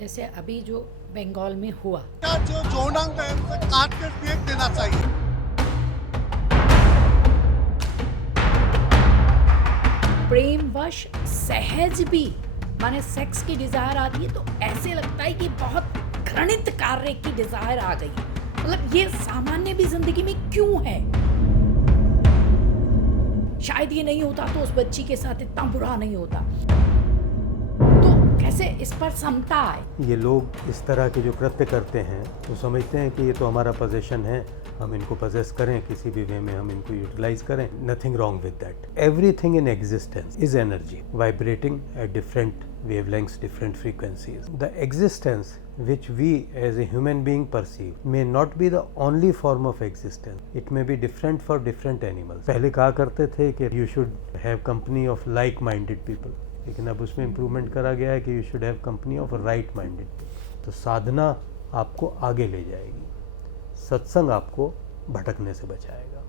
जैसे अभी जो बंगाल में हुआ, क्या जो जोनांग है उसे काट के फेंक देना चाहिए। प्रेमवश सहज भी माने सेक्स की डिजायर आती है तो ऐसे लगता है कि बहुत घृणित कार्य की डिजायर आ गई। मतलब ये सामान्य भी जिंदगी में क्यों है? शायद ये नहीं होता तो उस बच्ची के साथ इतना बुरा नहीं होता। तो कैसे इस पर समता आए? ये लोग इस तरह के जो कृत्य करते हैं वो समझते हैं कि ये तो हमारा पोजेशन है, हम इनको पोजेस करें, किसी भी वे में हम इनको यूटिलाइज करें। Nothing wrong with that. Everything in existence is energy vibrating at different wavelengths, different frequencies. The existence which we as a human being perceive may not be the only form of existence. It may be different for different animals. पहले कहा करते थे कि you should have company of like-minded people, लेकिन अब उसमें improvement करा गया है कि you should have company of right-minded people. तो साधना आपको आगे ले जाएगी, सत्संग आपको भटकने से बचाएगा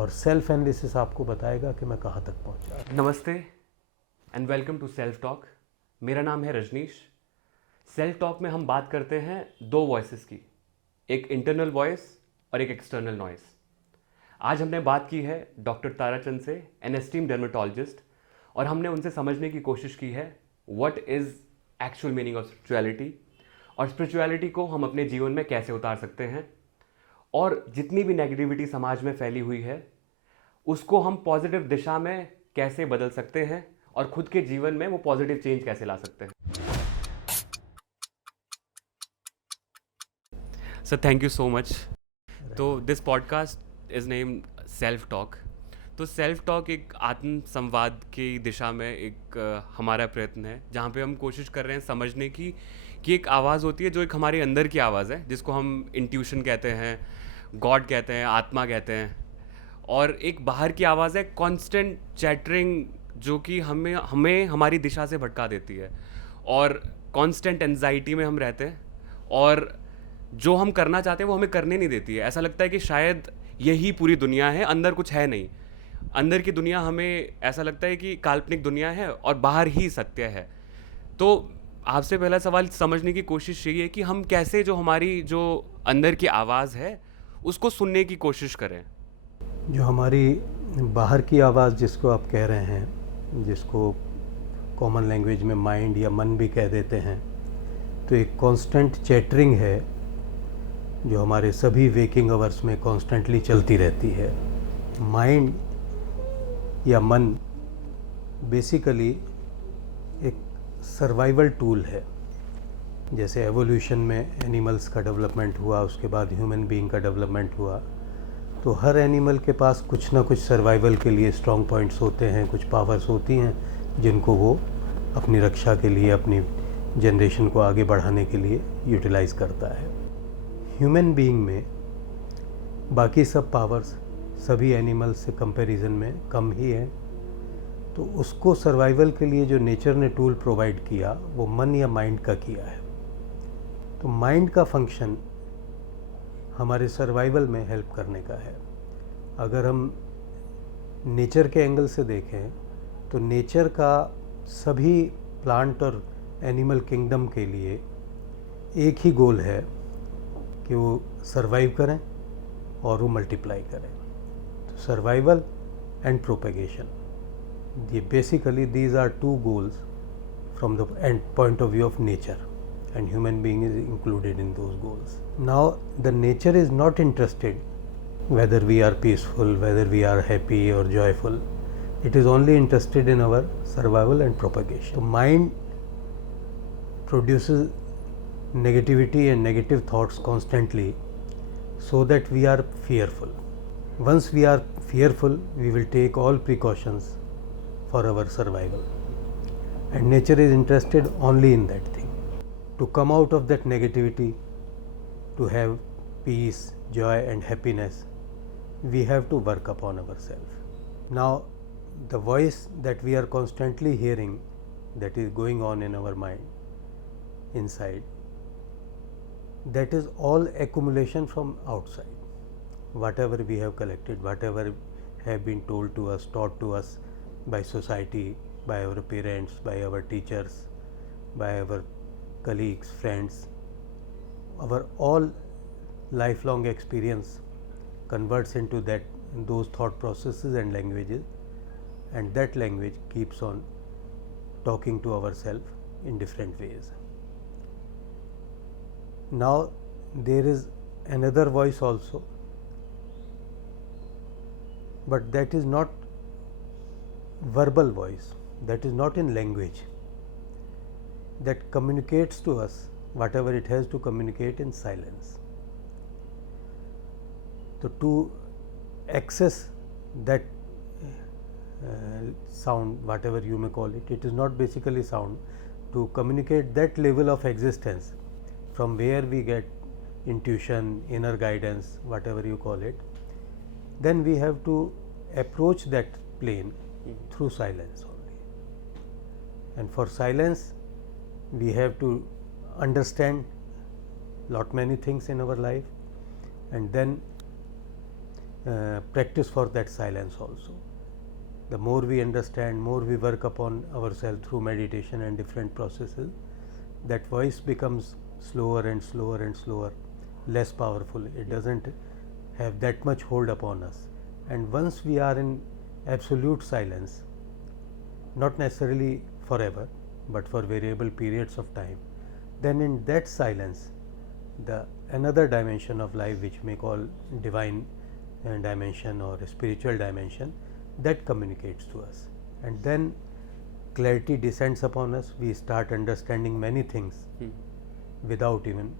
और सेल्फ एनालिसिस आपको बताएगा कि मैं कहाँ तक पहुँचा। नमस्ते and welcome to self talk. मेरा नाम है रजनीश। सेल्फ टॉक में हम बात करते हैं दो वॉइसेस की, एक इंटरनल वॉइस और एक एक्सटर्नल नॉइस। आज हमने बात की है डॉक्टर ताराचंद से, एन एस्टीम डर्मेटोलॉजिस्ट, और हमने उनसे समझने की कोशिश की है what is actual meaning of spirituality, और स्पिरिचुअलिटी को हम अपने जीवन में कैसे उतार सकते हैं, और जितनी भी नेगेटिविटी समाज में फैली हुई है उसको हम पॉजिटिव दिशा में कैसे बदल सकते हैं और खुद के जीवन में वो पॉजिटिव चेंज कैसे ला सकते हैं। Sir thank you so much. तो this podcast is name self talk. तो सेल्फ टॉक एक आत्म संवाद की दिशा में एक हमारा प्रयत्न है, जहाँ पे हम कोशिश कर रहे हैं समझने की कि एक आवाज़ होती है जो एक हमारे अंदर की आवाज़ है, जिसको हम इंट्यूशन कहते हैं, गॉड कहते हैं, आत्मा कहते हैं, और एक बाहर की आवाज़ है कॉन्स्टेंट चैटरिंग जो कि हमें हमारी दिशा से भटका देती है, और कांस्टेंट एंजाइटी में हम रहते हैं, और जो हम करना चाहते हैं वो हमें करने नहीं देती है। ऐसा लगता है कि शायद यही पूरी दुनिया है, अंदर कुछ है नहीं। अंदर की दुनिया हमें ऐसा लगता है कि काल्पनिक दुनिया है और बाहर ही सत्य है। तो आपसे पहला सवाल समझने की कोशिश यही है कि हम कैसे जो हमारी जो अंदर की आवाज़ है उसको सुनने की कोशिश करें। जो हमारी बाहर की आवाज़ जिसको आप कह रहे हैं, जिसको कॉमन लैंग्वेज में माइंड या मन भी कह देते हैं, तो एक कांस्टेंट चैटरिंग है जो हमारे सभी वेकिंग आवर्स में कॉन्स्टेंटली चलती रहती है। माइंड या मन बेसिकली एक सर्वाइवल टूल है। जैसे एवोल्यूशन में एनिमल्स का डेवलपमेंट हुआ, उसके बाद ह्यूमन बीइंग का डेवलपमेंट हुआ, तो हर एनिमल के पास कुछ ना कुछ सर्वाइवल के लिए स्ट्रॉन्ग पॉइंट्स होते हैं, कुछ पावर्स होती हैं जिनको वो अपनी रक्षा के लिए, अपनी जनरेशन को आगे बढ़ाने के लिए यूटिलाइज करता है। ह्यूमन बीइंग में बाकी सब पावर्स सभी एनिमल्स से कंपैरिजन में कम ही है, तो उसको सर्वाइवल के लिए जो नेचर ने टूल प्रोवाइड किया वो मन या माइंड का किया है। तो माइंड का फंक्शन हमारे सर्वाइवल में हेल्प करने का है। अगर हम नेचर के एंगल से देखें तो नेचर का सभी प्लांट और एनिमल किंगडम के लिए एक ही गोल है कि वो सर्वाइव करें और वो मल्टीप्लाई करें। तो सर्वाइवल एंड प्रोपेगेशन, ये basically these are two goals from the end point of view of nature, and human being is included in those goals. Now the nature is not interested whether we are peaceful, whether we are happy or joyful. It is only interested in our survival and propagation. So mind produces negativity and negative thoughts constantly so that we are fearful. Once we are fearful, we will take all precautions for our survival, and nature is interested only in that thing. To come out of that negativity, to have peace, joy and happiness, we have to work upon ourselves. Now the voice that we are constantly hearing, that is going on in our mind inside, that is all accumulation from outside. Whatever we have collected, whatever have been told to us, taught to us by society, by our parents, by our teachers, by our colleagues, friends, our all lifelong experience converts into those thought processes and languages, and that language keeps on talking to ourselves in different ways. Now there is another voice also, but that is not verbal voice, that is not in language, that communicates to us whatever it has to communicate in silence. So to access that sound, whatever you may call it, it is not basically sound. To communicate that level of existence from where we get intuition, inner guidance, whatever you call it, then we have to approach that plane through silence only. And for silence, we have to understand lot many things in our life, and then practice for that silence also. The more we understand, more we work upon ourselves through meditation and different processes, that voice becomes slower and slower and slower, less powerful. It doesn't have that much hold upon us. And once we are in absolute silence, not necessarily forever, but for variable periods of time, then in that silence, the another dimension of life, which may call divine dimension or spiritual dimension, that communicates to us, and then clarity descends upon us. We start understanding many things without even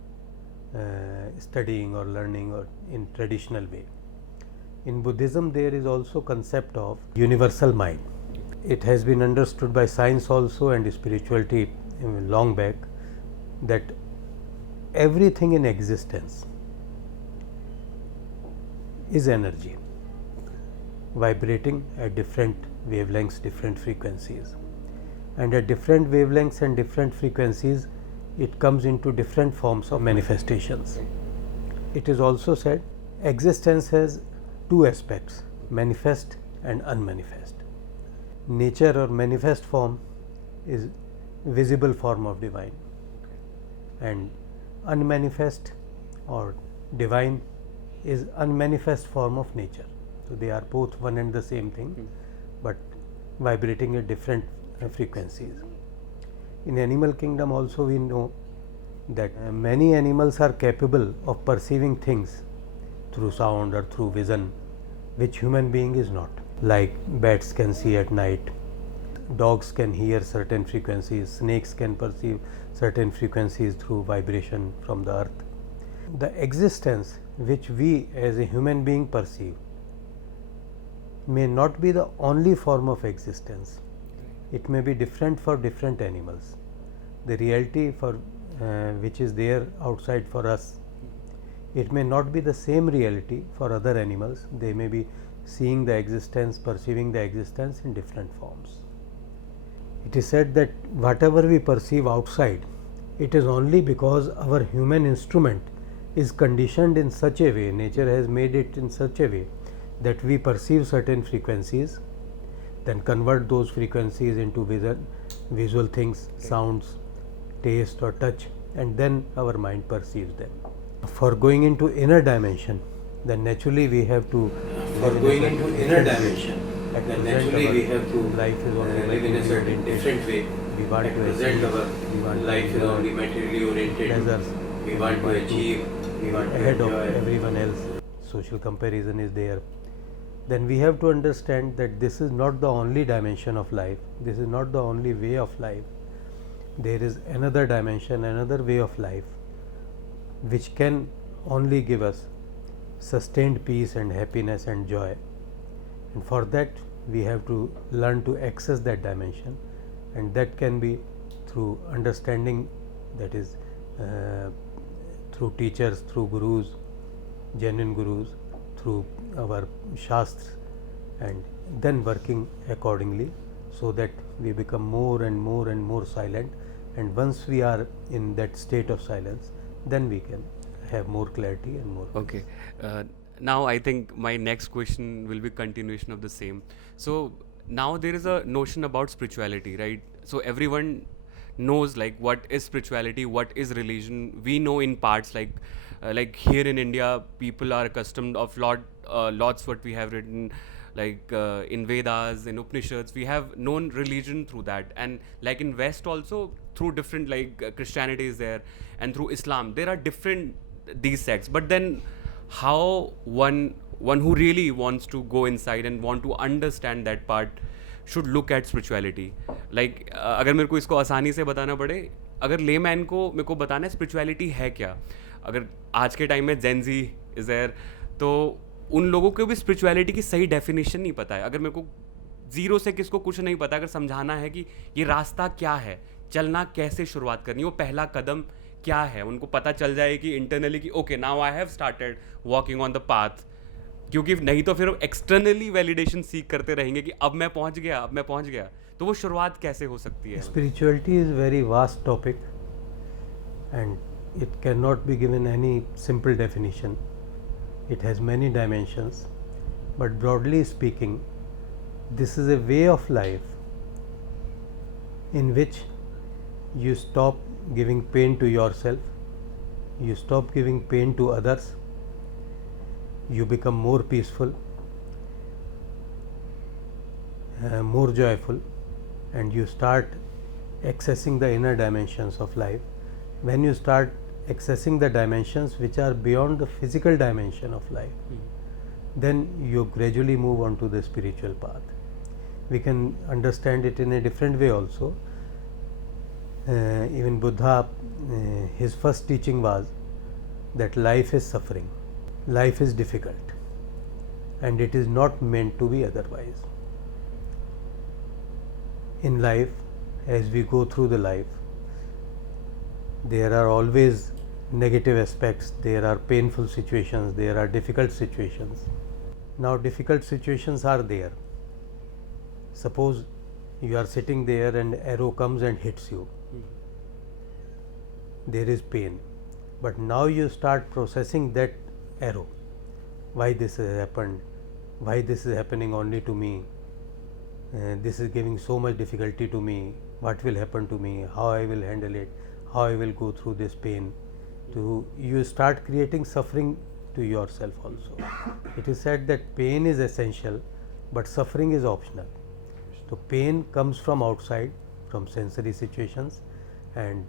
studying or learning or in traditional way. In Buddhism, there is also concept of universal mind. It has been understood by science also and spirituality long back, that everything in existence is energy, vibrating at different wavelengths, different frequencies, and at different wavelengths and different frequencies, it comes into different forms of manifestations. It is also said existence has two aspects, manifest and unmanifest. Nature or manifest form is visible form of divine, and unmanifest or divine is unmanifest form of nature. So they are both one and the same thing, but vibrating at different frequencies. In animal kingdom also we know that many animals are capable of perceiving things through sound or through vision, which human being is not. Like bats can see at night, dogs can hear certain frequencies, snakes can perceive certain frequencies through vibration from the earth. The existence which we as a human being perceive may not be the only form of existence. It may be different for different animals. The reality for which is there outside for us, it may not be the same reality for other animals. They may be seeing the existence, perceiving the existence in different forms. It is said that whatever we perceive outside, it is only because our human instrument is conditioned in such a way, nature has made it in such a way that we perceive certain frequencies, then convert those frequencies into visual things, sounds, taste or touch, and then our mind perceives them. For going into inner dimension, then naturally we have to life is only live in a certain different way. We want to present our life is only materially oriented. Pleasures. We want to achieve. We want to ahead of everyone else. Social comparison is there. Then we have to understand that this is not the only dimension of life. This is not the only way of life. There is another dimension, another way of life, which can only give us sustained peace and happiness and joy. And for that we have to learn to access that dimension, and that can be through understanding, that is through teachers, through gurus, genuine gurus, through our shastras, and then working accordingly, so that we become more and more and more silent. And once we are in that state of silence, then we can have more clarity and more peace. Okay. Now I think my next question will be continuation of the same. So now there is a notion about spirituality, right? So everyone knows like what is spirituality, what is religion. We know in parts, like here in India, people are accustomed of lots what we have written, like in Vedas, in Upanishads, we have known religion through that. And like in West also, through different, like Christianity is there, and through Islam there are different these sects. But then how one who really wants to go inside and want to understand that part should look at spirituality. Like अगर मेरे को इसको आसानी से बताना पड़े, अगर layman को मेरे को बताना है स्पिरिचुअलिटी है क्या, अगर आज के टाइम में जेन ज़ी इज़ देयर, तो उन लोगों को भी स्पिरिचुअलिटी की सही डेफिनेशन नहीं पता है. अगर मेरे को ज़ीरो से किसको कुछ नहीं पता, अगर समझाना है कि ये रास्ता क्या है, चलना कैसे शुरुआत करनी, वो पहला कदम क्या है, उनको पता चल जाए कि इंटरनली कि okay now I have started walking on the path. क्योंकि नहीं तो फिर एक्सटर्नली वैलिडेशन सीख करते रहेंगे कि अब मैं पहुंच गया, तो वो शुरुआत कैसे हो सकती है? Spirituality is very vast topic and it cannot be given any simple definition. It has many dimensions, but broadly speaking, this is a way of life in which you stop giving pain to yourself, you stop giving pain to others, you become more peaceful, more joyful, and you start accessing the inner dimensions of life. When you start accessing the dimensions which are beyond the physical dimension of life, then you gradually move on to the spiritual path. We can understand it in a different way also. Even Buddha, his first teaching was that life is suffering, life is difficult, and it is not meant to be otherwise. In life, as we go through the life, there are always negative aspects, there are painful situations, there are difficult situations. Now difficult situations are there. Suppose you are sitting there and arrow comes and hits you. There is pain, but now you start processing that arrow. Why this has happened? Why this is happening only to me? This is giving so much difficulty to me. What will happen to me? How I will handle it? How I will go through this pain? You start creating suffering to yourself also. It is said that pain is essential, but suffering is optional. So pain comes from outside, from sensory situations, and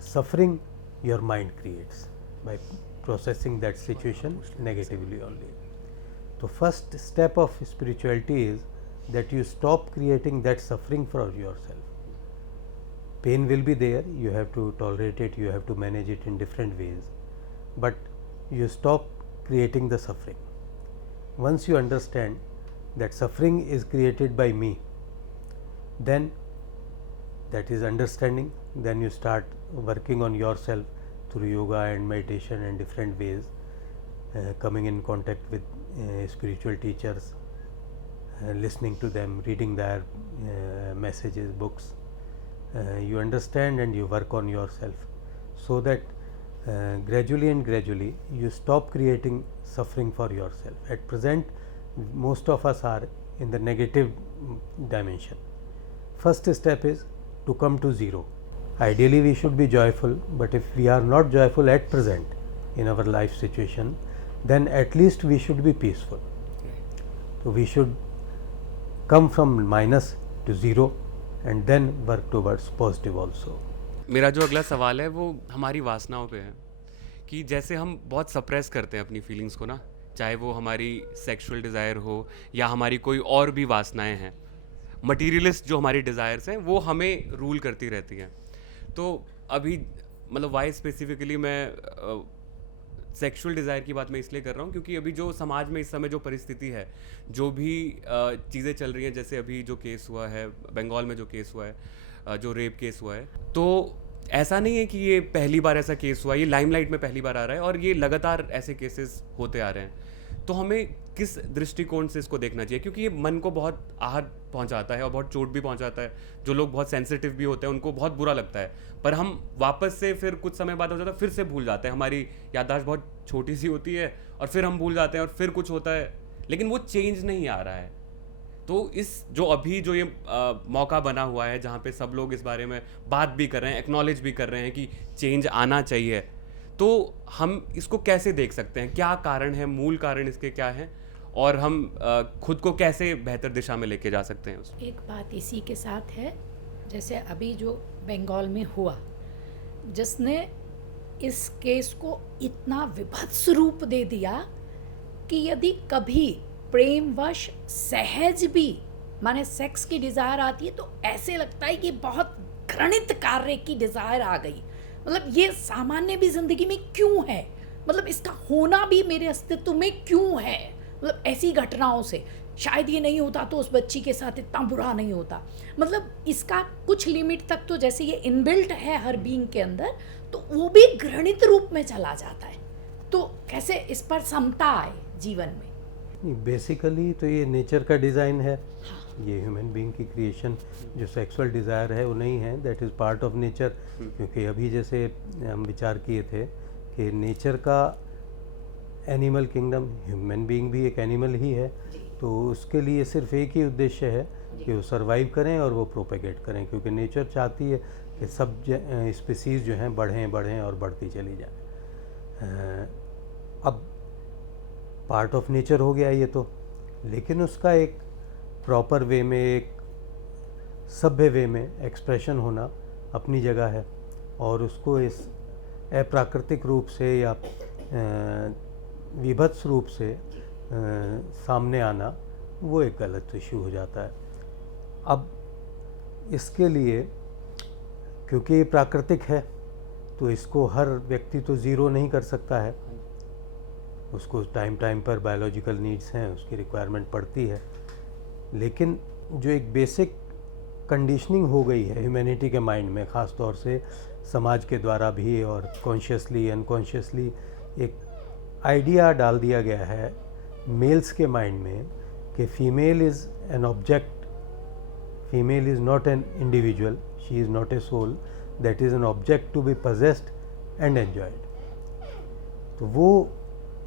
suffering your mind creates by processing that situation negatively only. So first step of spirituality is that you stop creating that suffering for yourself. Pain will be there, you have to tolerate it, you have to manage it in different ways, but you stop creating the suffering. Once you understand that suffering is created by me, then that is understanding, then you start working on yourself through yoga and meditation and different ways, coming in contact with spiritual teachers, listening to them, reading their messages, books. You understand and you work on yourself, so that gradually you stop creating suffering for yourself. At present, most of us are in the negative dimension. First step is to come to zero. Ideally we should be joyful, but if we are not joyful at present in our life situation, then at least we should be peaceful. So we should come from minus to zero and then work towards positive also. मेरा जो अगला सवाल है वो हमारी वासनाओं पे है, कि जैसे हम बहुत सप्रेस करते हैं अपनी फीलिंग्स को ना, चाहे वो हमारी सेक्सुअल डिज़ायर हो या हमारी कोई और भी वासनाएं हैं, मटीरियलिस्ट जो हमारी डिज़ायर्स हैं वो हमें रूल करती रहती हैं. तो अभी मतलब वाई स्पेसिफिकली मैं सेक्सुअल डिज़ायर की बात मैं इसलिए कर रहा हूँ क्योंकि अभी जो समाज में इस समय जो परिस्थिति है, जो भी चीज़ें चल रही हैं, जैसे अभी जो केस हुआ है बंगाल में, जो केस हुआ है, जो रेप केस हुआ है, तो ऐसा नहीं है कि ये पहली बार ऐसा केस हुआ, ये लाइमलाइट में पहली बार आ रहा है और ये लगातार ऐसे केसेस होते आ रहे हैं. तो हमें किस दृष्टिकोण से इसको देखना चाहिए, क्योंकि ये मन को बहुत आहत पहुंचाता है और बहुत चोट भी पहुंचाता है. जो लोग बहुत सेंसिटिव भी होते हैं उनको बहुत बुरा लगता है, पर हम वापस से फिर कुछ समय बाद हो जाता है, फिर से भूल जाते हैं. हमारी याददाश्त बहुत छोटी सी होती है और फिर हम भूल जाते हैं और फिर कुछ होता है, लेकिन वो चेंज नहीं आ रहा है. तो इस जो अभी जो ये मौका बना हुआ है जहाँ पे सब लोग इस बारे में बात भी कर रहे हैं, एक्नॉलेज भी कर रहे हैं कि चेंज आना चाहिए, तो हम इसको कैसे देख सकते हैं? क्या कारण है, मूल कारण इसके क्या हैं, और हम खुद को कैसे बेहतर दिशा में लेके जा सकते हैं उसमें? एक बात इसी के साथ है, जैसे अभी जो बंगाल में हुआ, जिसने इस केस को इतना विभत्स रूप दे दिया कि यदि कभी प्रेमवश सहज भी माने सेक्स की डिज़ायर आती है तो ऐसे लगता है कि बहुत घृणित कार्य की डिज़ायर आ गई। मतलब ये सामान्य भी ज़िंदगी में क्यों है, मतलब इसका होना भी मेरे अस्तित्व में क्यों है, मतलब ऐसी घटनाओं से शायद ये नहीं होता तो उस बच्ची के साथ इतना बुरा नहीं होता। मतलब इसका कुछ लिमिट तक तो जैसे ये इनबिल्ट है हर बीइंग के अंदर, तो वो भी घृणित रूप में चला जाता है। तो कैसे इस पर समता आए जीवन में? बेसिकली तो ये नेचर का डिज़ाइन है, ये ह्यूमन बीइंग की क्रिएशन। जो सेक्सुअल डिज़ायर है वो नहीं है, that is part of nature. क्योंकि अभी जैसे हम विचार किए थे कि नेचर का एनिमल किंगडम, ह्यूमन बीइंग भी एक एनिमल ही है, तो उसके लिए सिर्फ एक ही उद्देश्य है कि वो सरवाइव करें और वो प्रोपेगेट करें, क्योंकि नेचर चाहती है कि सब स्पीसीज़ जो हैं बढ़ें और बढ़ती चली जाए। अब पार्ट ऑफ नेचर हो गया ये तो, लेकिन उसका एक प्रॉपर वे में, एक सभ्य वे में एक्सप्रेशन होना अपनी जगह है, और उसको इस अप्राकृतिक रूप से या विभत्स रूप से सामने आना वो एक गलत इशू हो जाता है। अब इसके लिए क्योंकि ये प्राकृतिक है तो इसको हर व्यक्ति तो ज़ीरो नहीं कर सकता है, उसको टाइम पर बायोलॉजिकल नीड्स हैं, उसकी रिक्वायरमेंट पड़ती है। लेकिन जो एक बेसिक कंडीशनिंग हो गई है ह्यूमैनिटी के माइंड में, ख़ास तौर से समाज के द्वारा भी और कॉन्शियसली अनकॉन्शियसली, एक आइडिया डाल दिया गया है मेल्स के माइंड में कि female is an object, female is not an individual, she is not a soul, that is an object to be possessed and enjoyed. तो वो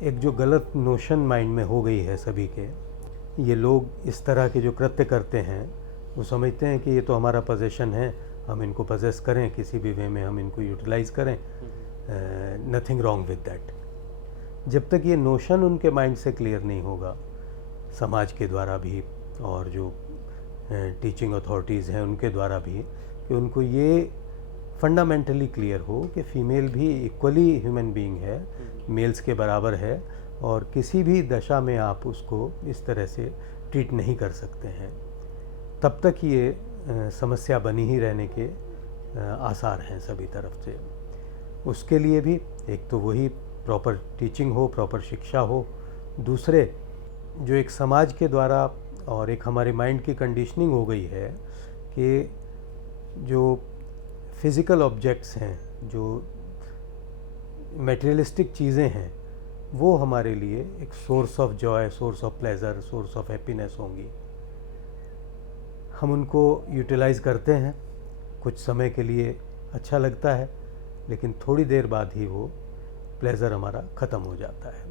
एक जो गलत नोशन माइंड में हो गई है सभी के, ये लोग इस तरह के जो कृत्य करते हैं वो समझते हैं कि ये तो हमारा पोजेशन है, हम इनको पजेस करें, किसी भी वे में हम इनको यूटिलाइज करें, नथिंग रॉन्ग विद दैट। जब तक ये नोशन उनके माइंड से क्लियर नहीं होगा, समाज के द्वारा भी और जो टीचिंग अथॉरिटीज़ हैं उनके द्वारा भी, कि उनको ये फंडामेंटली क्लियर हो कि फ़ीमेल भी इक्वली ह्यूमन बीइंग है, मेल्स के बराबर है, और किसी भी दशा में आप उसको इस तरह से ट्रीट नहीं कर सकते हैं, तब तक ये समस्या बनी ही रहने के आसार हैं सभी तरफ से। उसके लिए भी एक तो वही प्रॉपर टीचिंग हो, प्रॉपर शिक्षा हो, दूसरे जो एक समाज के द्वारा और एक हमारे माइंड की कंडीशनिंग हो गई है कि जो फिज़िकल ऑब्जेक्ट्स हैं, जो मटेरियलिस्टिक चीज़ें हैं, वो हमारे लिए एक source of Joy, source of pleasure, source of happiness होंगी। हम उनको यूटिलाइज़ करते हैं, कुछ समय के लिए अच्छा लगता है, लेकिन थोड़ी देर बाद ही वो प्लेजर हमारा ख़त्म हो जाता है।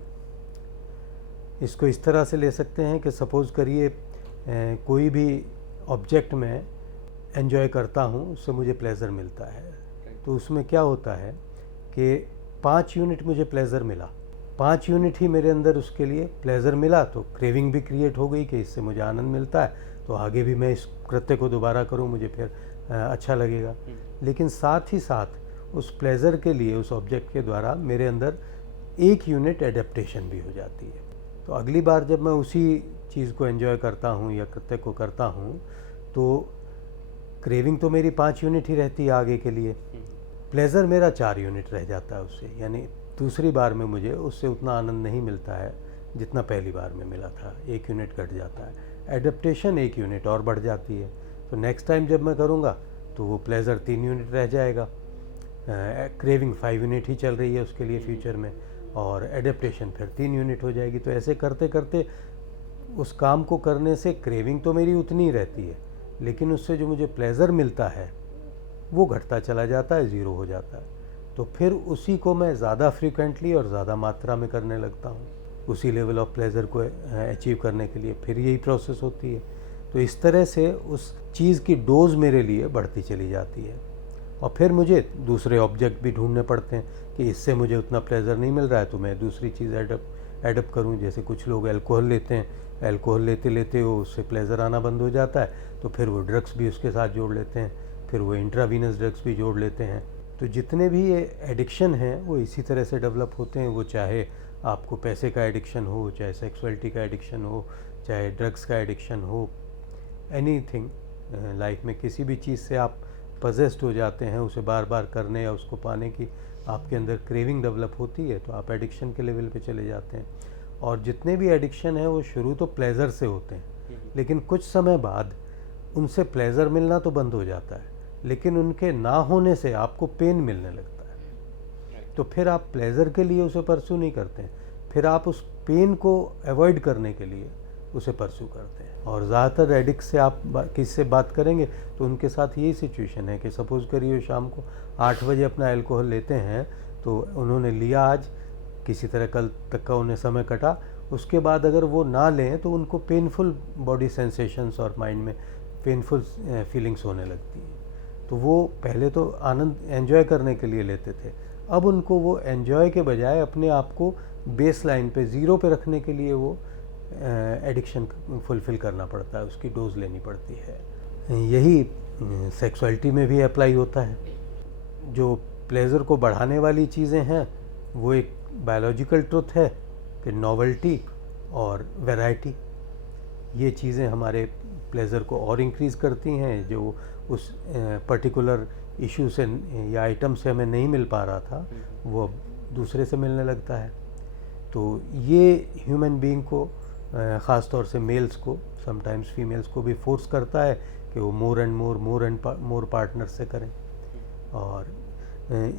इसको इस तरह से ले सकते हैं कि सपोज़ करिए कोई भी ऑब्जेक्ट में एंजॉय करता हूँ, उससे मुझे प्लेजर मिलता है, तो उसमें क्या होता है कि 5 यूनिट मुझे प्लेजर मिला, 5 यूनिट ही मेरे अंदर उसके लिए प्लेजर मिला, तो क्रेविंग भी क्रिएट हो गई कि इससे मुझे आनंद मिलता है, तो आगे भी मैं इस कृत्य को दोबारा करूँ, मुझे फिर अच्छा लगेगा। लेकिन साथ ही साथ उस प्लेजर के लिए उस ऑब्जेक्ट के द्वारा मेरे अंदर 1 यूनिट एडेप्टेशन भी हो जाती है। तो अगली बार जब मैं उसी चीज़ को एंजॉय करता हूँ या कृत्य को करता हूँ, तो क्रेविंग तो मेरी 5 यूनिट ही रहती है आगे के लिए, प्लेजर मेरा 4 यूनिट रह जाता है उससे, यानी दूसरी बार में मुझे उससे उतना आनंद नहीं मिलता है जितना पहली बार में मिला था, 1 यूनिट घट जाता है, एडेप्टेशन 1 यूनिट और बढ़ जाती है। तो नेक्स्ट टाइम जब मैं करूँगा तो वो प्लेजर 3 यूनिट रह जाएगा, क्रेविंग 5 यूनिट ही चल रही है उसके लिए फ्यूचर में, और एडेप्टेशन फिर 3 यूनिट हो जाएगी। तो ऐसे करते करते उस काम को करने से क्रेविंग तो मेरी उतनी ही रहती है, लेकिन उससे जो मुझे प्लेजर मिलता है वो घटता चला जाता है, ज़ीरो हो जाता है। तो फिर उसी को मैं ज़्यादा फ्रीक्वेंटली और ज़्यादा मात्रा में करने लगता हूँ, उसी लेवल ऑफ प्लेजर को अचीव करने के लिए फिर यही प्रोसेस होती है। तो इस तरह से उस चीज़ की डोज मेरे लिए बढ़ती चली जाती है और फिर मुझे दूसरे ऑब्जेक्ट भी ढूंढने पड़ते हैं कि इससे मुझे उतना प्लेजर नहीं मिल रहा है तो मैं दूसरी चीज़ एडप्ट करूं। जैसे कुछ लोग अल्कोहल लेते हैं, अल्कोहल लेते लेते वो उससे प्लेजर आना बंद हो जाता है तो फिर वो ड्रग्स भी उसके साथ जोड़ लेते हैं, फिर वो इंट्रावीनस ड्रग्स भी जोड़ लेते हैं। तो जितने भी ये एडिक्शन हैं वो इसी तरह से डेवलप होते हैं। वो चाहे आपको पैसे का एडिक्शन हो, चाहे सेक्सुअलिटी का एडिक्शन हो, चाहे ड्रग्स का एडिक्शन हो, एनीथिंग लाइफ में किसी भी चीज़ से आप पजेस्ड हो जाते हैं, उसे बार बार करने या उसको पाने की आपके अंदर क्रेविंग डेवलप होती है तो आप एडिक्शन के लेवल पे चले जाते हैं। और जितने भी एडिक्शन हैं वो शुरू तो प्लेजर से होते हैं, लेकिन कुछ समय बाद उनसे प्लेजर मिलना तो बंद हो जाता है, लेकिन उनके ना होने से आपको पेन मिलने लगता है। तो फिर आप प्लेजर के लिए उसे परस्यू नहीं करते हैं, फिर आप उस पेन को अवॉइड करने के लिए उसे परस्यू करते हैं। और ज़्यादातर एडिक्ट से आप किससे बात करेंगे तो उनके साथ यही सिचुएशन है कि सपोज़ करिए शाम को 8 बजे अपना अल्कोहल लेते हैं तो उन्होंने लिया आज, किसी तरह कल तक का उन्हें समय कटा, उसके बाद अगर वो ना लें तो उनको पेनफुल बॉडी सेंसेशंस और माइंड में पेनफुल फीलिंग्स होने लगती हैं। तो वो पहले तो आनंद एंजॉय करने के लिए लेते थे, अब उनको वो एंजॉय के बजाय अपने आप को बेस लाइन पे ज़ीरो पे रखने के लिए वो एडिक्शन फुलफ़िल करना पड़ता है, उसकी डोज लेनी पड़ती है। यही सेक्सुअलिटी में भी अप्लाई होता है। जो प्लेजर को बढ़ाने वाली चीज़ें हैं वो एक बायोलॉजिकल ट्रुथ है कि नॉवेल्टी और वैरायटी, ये चीज़ें हमारे प्लेजर को और इंक्रीज़ करती हैं। जो उस पर्टिकुलर इशू से या आइटम से हमें नहीं मिल पा रहा था वो अब दूसरे से मिलने लगता है। तो ये ह्यूमन बीइंग को, ख़ास तौर से मेल्स को, समटाइम्स फीमेल्स को भी फोर्स करता है कि वो मोर एंड मोर पार्टनर से करें। और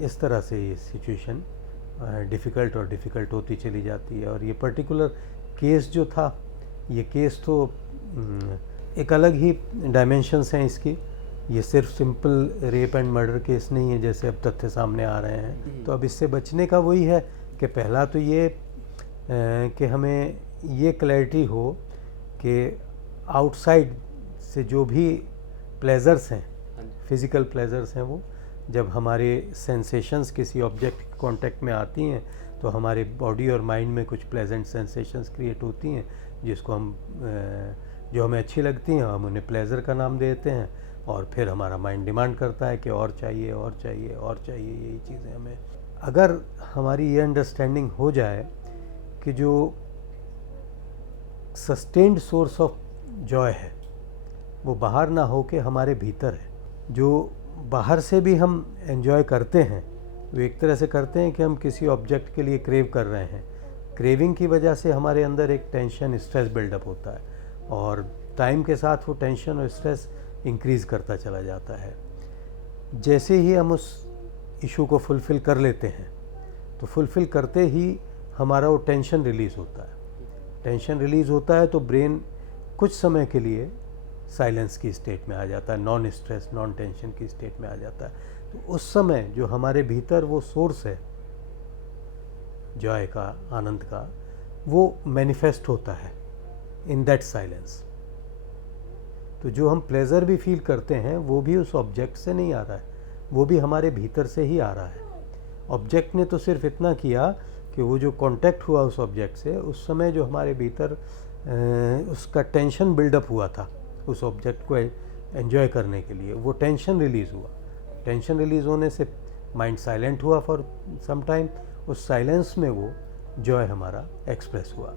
इस तरह से ये सिचुएशन डिफ़िकल्ट होती चली जाती है। और ये पर्टिकुलर केस जो था, ये केस तो एक अलग ही डायमेंशंस हैं इसकी। ये सिर्फ simple rape and murder case नहीं है जैसे अब तथ्य सामने आ रहे हैं। तो अब इससे बचने का वही है कि पहला तो ये कि हमें ये क्लैरिटी हो कि आउटसाइड से जो भी प्लेजर्स हैं, फिज़िकल प्लेजर्स हैं, वो जब हमारे सेंसेशंस किसी ऑब्जेक्ट के कांटेक्ट में आती हैं तो हमारे बॉडी और माइंड में कुछ प्लेजेंट सेंसेशंस क्रिएट होती हैं जिसको हम जो हमें अच्छी लगती हैं हम उन्हें प्लेजर का नाम देते हैं। और फिर हमारा माइंड डिमांड करता है कि और चाहिए और चाहिए और चाहिए, यही चीज़ें हमें। अगर हमारी ये अंडरस्टैंडिंग हो जाए कि जो सस्टेन्ड सोर्स ऑफ जॉय है वो बाहर ना हो के हमारे भीतर है, जो बाहर से भी हम एंजॉय करते हैं वो एक तरह से करते हैं कि हम किसी ऑब्जेक्ट के लिए क्रेव कर रहे हैं। क्रेविंग की वजह से हमारे अंदर एक टेंशन, स्ट्रेस बिल्डअप होता है और टाइम के साथ वो टेंशन और स्ट्रेस इंक्रीज़ करता चला जाता है। जैसे ही हम उस इशू को फुलफ़िल कर लेते हैं तो फुलफ़िल करते ही हमारा वो टेंशन रिलीज़ होता है। टेंशन रिलीज़ होता है तो ब्रेन कुछ समय के लिए साइलेंस की स्टेट में आ जाता है, नॉन स्ट्रेस नॉन टेंशन की स्टेट में आ जाता है। तो उस समय जो हमारे भीतर वो सोर्स है जॉय का, आनंद का, वो मैनिफेस्ट होता है इन दैट साइलेंस। तो जो हम प्लेजर भी फील करते हैं वो भी उस ऑब्जेक्ट से नहीं आ रहा है, वो भी हमारे भीतर से ही आ रहा है। ऑब्जेक्ट ने तो सिर्फ इतना किया कि वो जो कांटेक्ट हुआ उस ऑब्जेक्ट से, उस समय जो हमारे भीतर उसका टेंशन बिल्डअप हुआ था उस ऑब्जेक्ट को एंजॉय करने के लिए, वो टेंशन रिलीज़ हुआ। टेंशन रिलीज़ होने से माइंड साइलेंट हुआ फॉर सम टाइम, उस साइलेंस में वो जॉय हमारा एक्सप्रेस हुआ।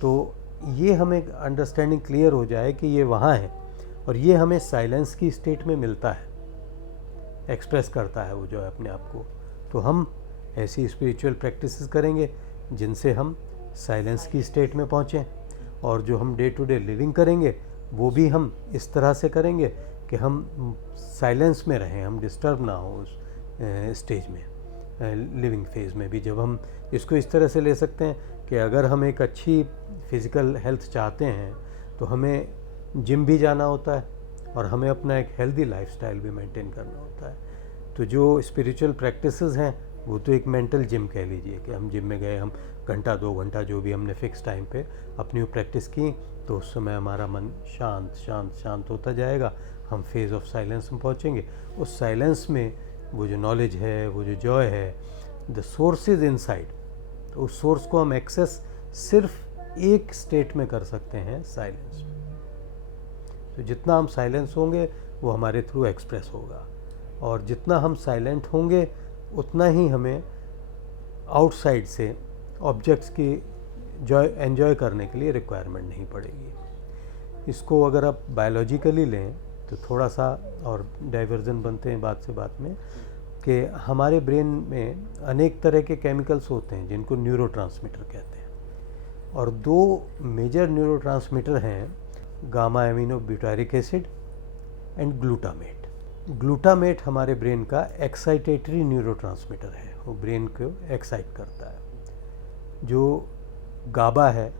तो ये हमें अंडरस्टैंडिंग क्लियर हो जाए कि ये वहाँ है और ये हमें साइलेंस की स्टेट में मिलता है, एक्सप्रेस करता है वो जॉय अपने आप को। तो हम ऐसी स्पिरिचुअल प्रैक्टिसेस करेंगे जिनसे हम साइलेंस की स्टेट में पहुँचें, और जो हम डे टू डे लिविंग करेंगे वो भी हम इस तरह से करेंगे कि हम साइलेंस में रहें, हम डिस्टर्ब ना हो उस स्टेज में, लिविंग फेज़ में भी। जब हम इसको इस तरह से ले सकते हैं कि अगर हम एक अच्छी फिज़िकल हेल्थ चाहते हैं तो हमें जिम भी जाना होता है और हमें अपना एक हेल्दी लाइफस्टाइल भी मेंटेन करना होता है। तो जो स्पिरिचुअल प्रैक्टिसेस हैं वो तो एक मेंटल जिम कह लीजिए कि हम जिम में गए, हम घंटा 2 घंटा जो भी हमने फिक्स टाइम पे अपनी वो प्रैक्टिस की, तो उस समय हमारा मन शांत शांत शांत होता जाएगा, हम फेज़ ऑफ साइलेंस में पहुँचेंगे। उस साइलेंस में वो जो नॉलेज है, वो जो जॉय है, द सोर्स इज़ इनसाइड। तो उस सोर्स को हम एक्सेस सिर्फ एक स्टेट में कर सकते हैं, साइलेंस में। तो जितना हम साइलेंस होंगे वो हमारे थ्रू एक्सप्रेस होगा, और जितना हम साइलेंट होंगे उतना ही हमें आउटसाइड से ऑब्जेक्ट्स की एंजॉय करने के लिए रिक्वायरमेंट नहीं पड़ेगी। इसको अगर आप बायोलॉजिकली लें तो थोड़ा सा और डाइवर्जन बनते हैं बात से बात में, कि हमारे ब्रेन में अनेक तरह के केमिकल्स होते हैं जिनको न्यूरोट्रांसमीटर कहते हैं, और 2 मेजर न्यूरोट्रांसमीटर हैं, gamma amino butyric acid and glutamate. Glutamate हमारे ब्रेन का एक्साइटेटरी न्यूरोट्रांसमीटर है, वो ब्रेन को एक्साइट करता है। जो गाबा है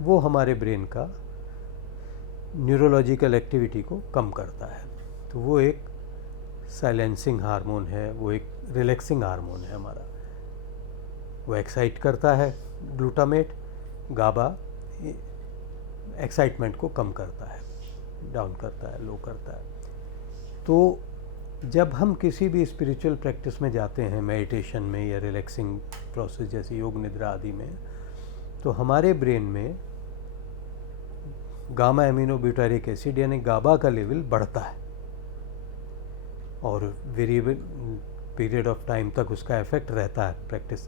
वो हमारे ब्रेन का न्यूरोलॉजिकल एक्टिविटी को कम करता है। तो वो एक साइलेंसिंग हार्मोन है, वो एक रिलैक्सिंग हार्मोन है हमारा, वो एक्साइट करता है। ग्लूटामेट, गाबा एक्साइटमेंट को कम करता है, डाउन करता है, लो करता है। तो जब हम किसी भी स्पिरिचुअल प्रैक्टिस में जाते हैं, मेडिटेशन में या रिलैक्सिंग प्रोसेस जैसे योग निद्रा आदि में, तो हमारे ब्रेन में गामा एमिनो ब्यूटारिक एसिड यानी गाबा का लेवल बढ़ता है, और वेरिएबल पीरियड ऑफ टाइम तक उसका इफेक्ट रहता है। प्रैक्टिस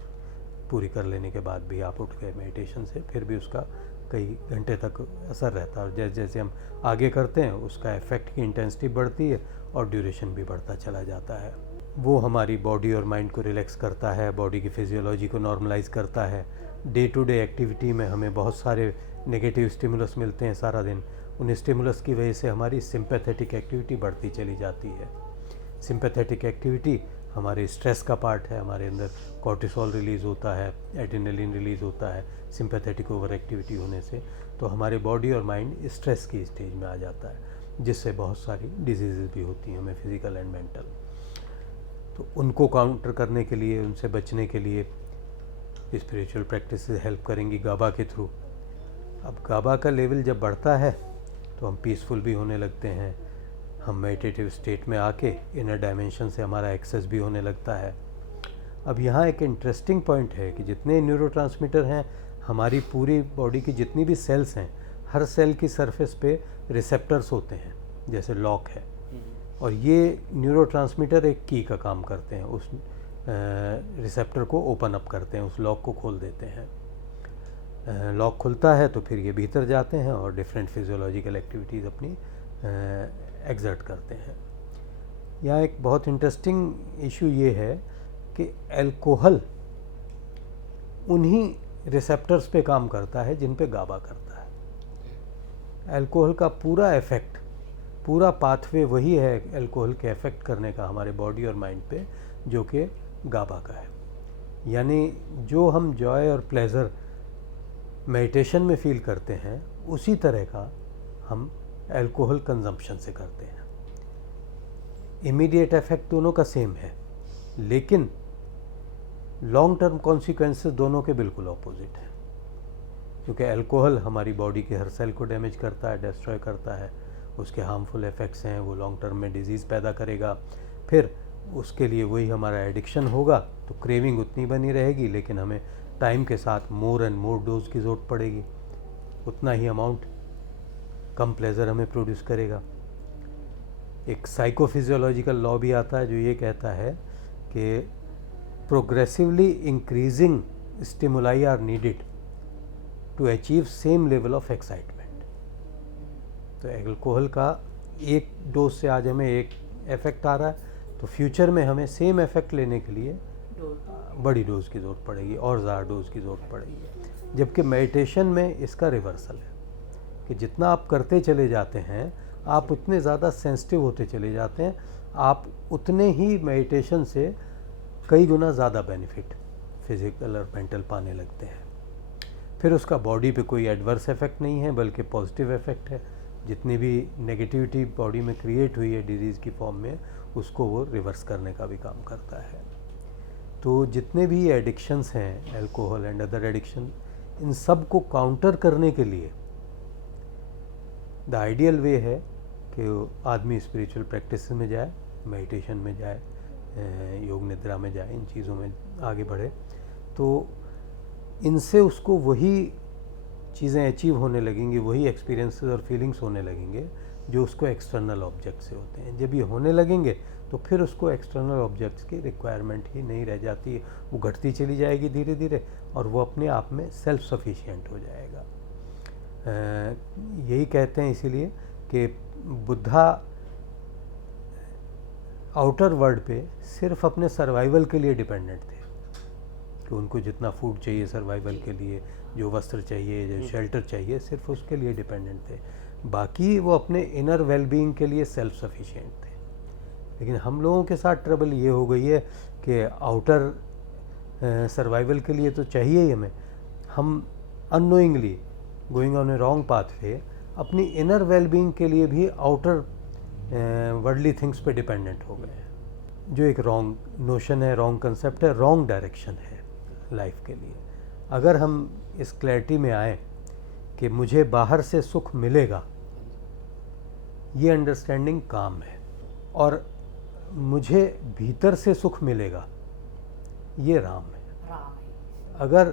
पूरी कर लेने के बाद भी आप उठ गए मेडिटेशन से, फिर भी उसका कई घंटे तक असर रहता है, और जैसे जैसे हम आगे करते हैं उसका इफेक्ट की इंटेंसिटी बढ़ती है और ड्यूरेशन भी बढ़ता चला जाता है। वो हमारी बॉडी और माइंड को रिलैक्स करता है, बॉडी की फिजियोलॉजी को नॉर्मलाइज करता है। डे टू डे एक्टिविटी में हमें बहुत सारे नेगेटिव स्टिमुलस मिलते हैं सारा दिन, उन स्टिमुलस की वजह से हमारी सिंपैथेटिक एक्टिविटी बढ़ती चली जाती है। सिंपैथेटिक एक्टिविटी हमारे स्ट्रेस का पार्ट है, हमारे अंदर कॉर्टिसोल रिलीज़ होता है, एड्रेनलिन रिलीज़ होता है सिंपैथेटिक ओवर एक्टिविटी होने से। तो हमारे बॉडी और माइंड स्ट्रेस की स्टेज में आ जाता है, जिससे बहुत सारी डिजीज़ भी होती हैं हमें, फिज़िकल एंड मेंटल। तो उनको काउंटर करने के लिए, उनसे बचने के लिए स्पिरिचुअल प्रैक्टिस हेल्प करेंगी गाबा के थ्रू। अब गाबा का लेवल जब बढ़ता है तो हम पीसफुल भी होने लगते हैं, हम मेडिटेटिव स्टेट में आके इनर डायमेंशन से हमारा एक्सेस भी होने लगता है। अब यहाँ एक इंटरेस्टिंग पॉइंट है कि जितने न्यूरोट्रांसमीटर हैं, हमारी पूरी बॉडी की जितनी भी सेल्स हैं, हर सेल की सरफेस पे रिसेप्टर्स होते हैं, जैसे लॉक है, और ये न्यूरोट्रांसमीटर एक की का काम करते हैं, उस रिसेप्टर को ओपन अप करते हैं, उस लॉक को खोल देते हैं। लॉक खुलता है तो फिर ये भीतर जाते हैं और डिफरेंट फिजियोलॉजिकल एक्टिविटीज़ अपनी एग्जर्ट करते हैं। यहाँ एक बहुत इंटरेस्टिंग इशू ये है कि अल्कोहल उन्हीं रिसेप्टर्स पे काम करता है जिन पे गाबा करता है। अल्कोहल का पूरा इफ़ेक्ट, पूरा पाथवे वही है अल्कोहल के इफ़ेक्ट करने का हमारे बॉडी और माइंड पे, जो कि गाबा का है। यानी जो हम जॉय और प्लेजर मेडिटेशन में फील करते हैं, उसी तरह का हम अल्कोहल कंजम्पशन से करते हैं। इमीडिएट इफेक्ट दोनों का सेम है, लेकिन लॉन्ग टर्म कॉन्सिक्वेंसेस दोनों के बिल्कुल ऑपोजिट हैं। क्योंकि अल्कोहल हमारी बॉडी के हर सेल को डैमेज करता है, डिस्ट्रॉय करता है, उसके हार्मफुल इफ़ेक्ट्स हैं, वो लॉन्ग टर्म में डिजीज़ पैदा करेगा। फिर उसके लिए वही हमारा एडिक्शन होगा, तो क्रेविंग उतनी बनी रहेगी, लेकिन हमें टाइम के साथ मोर एंड मोर डोज की ज़रूरत पड़ेगी, उतना ही अमाउंट कम प्लेजर हमें प्रोड्यूस करेगा। एक साइकोफिजियोलॉजिकल लॉ भी आता है जो ये कहता है कि progressively increasing stimuli are needed to achieve same level of excitement. तो एल्कोहल का एक डोज से आज हमें एक इफेक्ट आ रहा है, तो फ्यूचर में हमें सेम इफेक्ट लेने के लिए बड़ी डोज की ज़रूरत पड़ेगी और ज़्यादा डोज की ज़रूरत पड़ेगी। जबकि मेडिटेशन में इसका रिवर्सल है कि जितना आप करते चले जाते हैं, आप उतने ज़्यादा सेंसिटिव होते चले जाते हैं, आप उतने ही मेडिटेशन से कई गुना ज़्यादा बेनिफिट फिजिकल और मेंटल पाने लगते हैं। फिर उसका बॉडी पे कोई एडवर्स इफेक्ट नहीं है, बल्कि पॉजिटिव इफेक्ट है। जितनी भी नेगेटिविटी बॉडी में क्रिएट हुई है डिजीज़ की फॉर्म में, उसको वो रिवर्स करने का भी काम करता है। तो जितने भी एडिक्शंस हैं, अल्कोहल एंड अदर एडिक्शन, इन सब को काउंटर करने के लिए द आइडियल वे है कि आदमी स्पिरिचुअल प्रैक्टिस में जाए, मेडिटेशन में जाए, योग निद्रा में जाए, इन चीज़ों में आगे बढ़े, तो इनसे उसको वही चीज़ें अचीव होने लगेंगी, वही एक्सपीरियंसेस और फीलिंग्स होने लगेंगे जो उसको एक्सटर्नल ऑब्जेक्ट से होते हैं। जब ये होने लगेंगे तो फिर उसको एक्सटर्नल ऑब्जेक्ट्स की रिक्वायरमेंट ही नहीं रह जाती, वो घटती चली जाएगी धीरे धीरे, और वो अपने आप में सेल्फ सफिशिएंट हो जाएगा। यही कहते हैं इसीलिए कि बुद्धा आउटर वर्ल्ड पे सिर्फ अपने सर्वाइवल के लिए डिपेंडेंट थे, कि उनको जितना फूड चाहिए सर्वाइवल के लिए, जो वस्त्र चाहिए, जो शेल्टर चाहिए, सिर्फ उसके लिए डिपेंडेंट थे। बाकी वो अपने इनर वेलबींग के लिए सेल्फ सफिशिएंट थे। लेकिन हम लोगों के साथ ट्रबल ये हो गई है कि आउटर सर्वाइवल के लिए तो चाहिए ही हमें, हम unknowingly going on a wrong path way अपनी इनर वेलबींग के लिए भी आउटर वर्ल्डली थिंग्स पे डिपेंडेंट हो गए हैं, जो एक रॉन्ग नोशन है, रॉन्ग कंसेप्ट है, रॉन्ग डायरेक्शन है लाइफ के लिए। अगर हम इस क्लैरिटी में आए कि मुझे बाहर से सुख मिलेगा, ये अंडरस्टैंडिंग काम है, और मुझे भीतर से सुख मिलेगा, ये राम है। अगर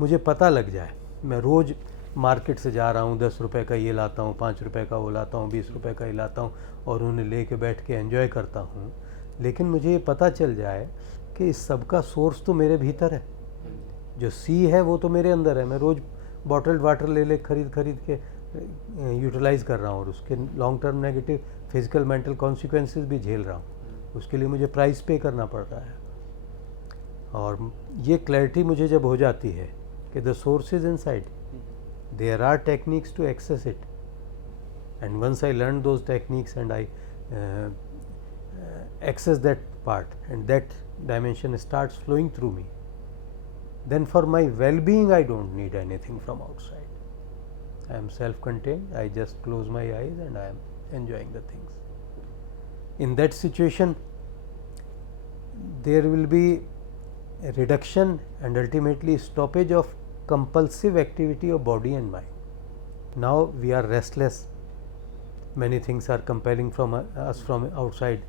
मुझे पता लग जाए, मैं रोज़ मार्केट से जा रहा हूँ, 10 रुपए का ये लाता हूँ, 5 रुपए का वो लाता हूँ, 20 रुपए का ये लाता हूँ, और उन्हें ले के बैठ के एंजॉय करता हूँ, लेकिन मुझे ये पता चल जाए कि इस सब का सोर्स तो मेरे भीतर है, जो सी है वो तो मेरे अंदर है। मैं रोज़ बॉटल्ड वाटर ले खरीद के यूटिलाइज़ कर रहा हूँ, और उसके long term negative physical mental consequences भी झेल रहा हूँ, उसके लिए मुझे प्राइस पे करना पड़ रहा है। और ये क्लैरिटी मुझे जब हो जाती है कि the source is inside, there are techniques to access it, and once I learn those techniques and I access that part, and that dimension starts flowing through me, then for my well-being I don't need anything from outside. I am self-contained, I just close my eyes and I am enjoying the things. In that situation there will be a reduction and ultimately stoppage of compulsive activity of body and mind. Now we are restless, many things are compelling from us from outside.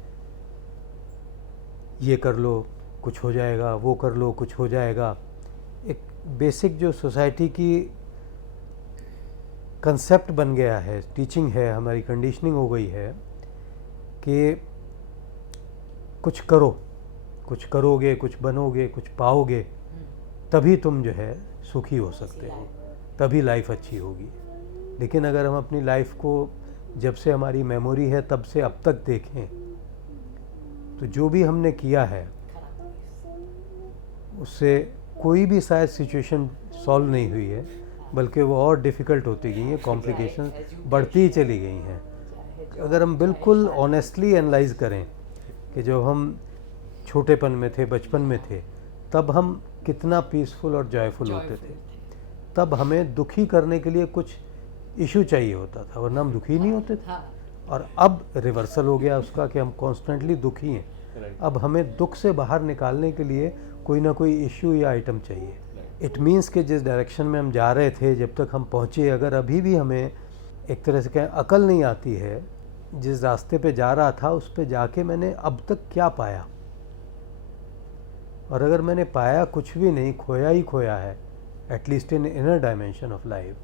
ये कर लो कुछ हो जाएगा, वो कर लो कुछ हो जाएगा। एक बेसिक जो सोसाइटी की कंसेप्ट बन गया है, टीचिंग है, हमारी कंडीशनिंग हो गई है कि कुछ करो, कुछ करोगे, कुछ बनोगे, कुछ पाओगे, तभी तुम जो है सुखी हो सकते हो, तभी लाइफ अच्छी होगी। लेकिन अगर हम अपनी लाइफ को जब से हमारी मेमोरी है तब से अब तक देखें, तो जो भी हमने किया है उससे कोई भी शायद सिचुएशन सॉल्व नहीं हुई है, बल्कि वो और डिफ़िकल्ट होती गई हैं, कॉम्प्लिकेशन बढ़ती ही चली गई हैं। अगर हम बिल्कुल ऑनेस्टली एनालाइज करें कि जब हम छोटेपन में थे, बचपन में थे, तब हम कितना पीसफुल और जॉयफुल होते थे। तब हमें दुखी करने के लिए कुछ इशू चाहिए होता था, वरना हम दुखी नहीं होते थे। और अब रिवर्सल हो गया उसका कि हम कॉन्स्टेंटली दुखी हैं। अब हमें दुख से बाहर निकालने के लिए कोई ना कोई इश्यू या आइटम चाहिए। इट मीन्स कि जिस डायरेक्शन में हम जा रहे थे, जब तक हम पहुँचे, अगर अभी भी हमें एक तरह से कहें अकल नहीं आती है, जिस रास्ते पे जा रहा था उस पे जाके मैंने अब तक क्या पाया, और अगर मैंने पाया कुछ भी नहीं, खोया ही खोया है, at least in inner dimension of life,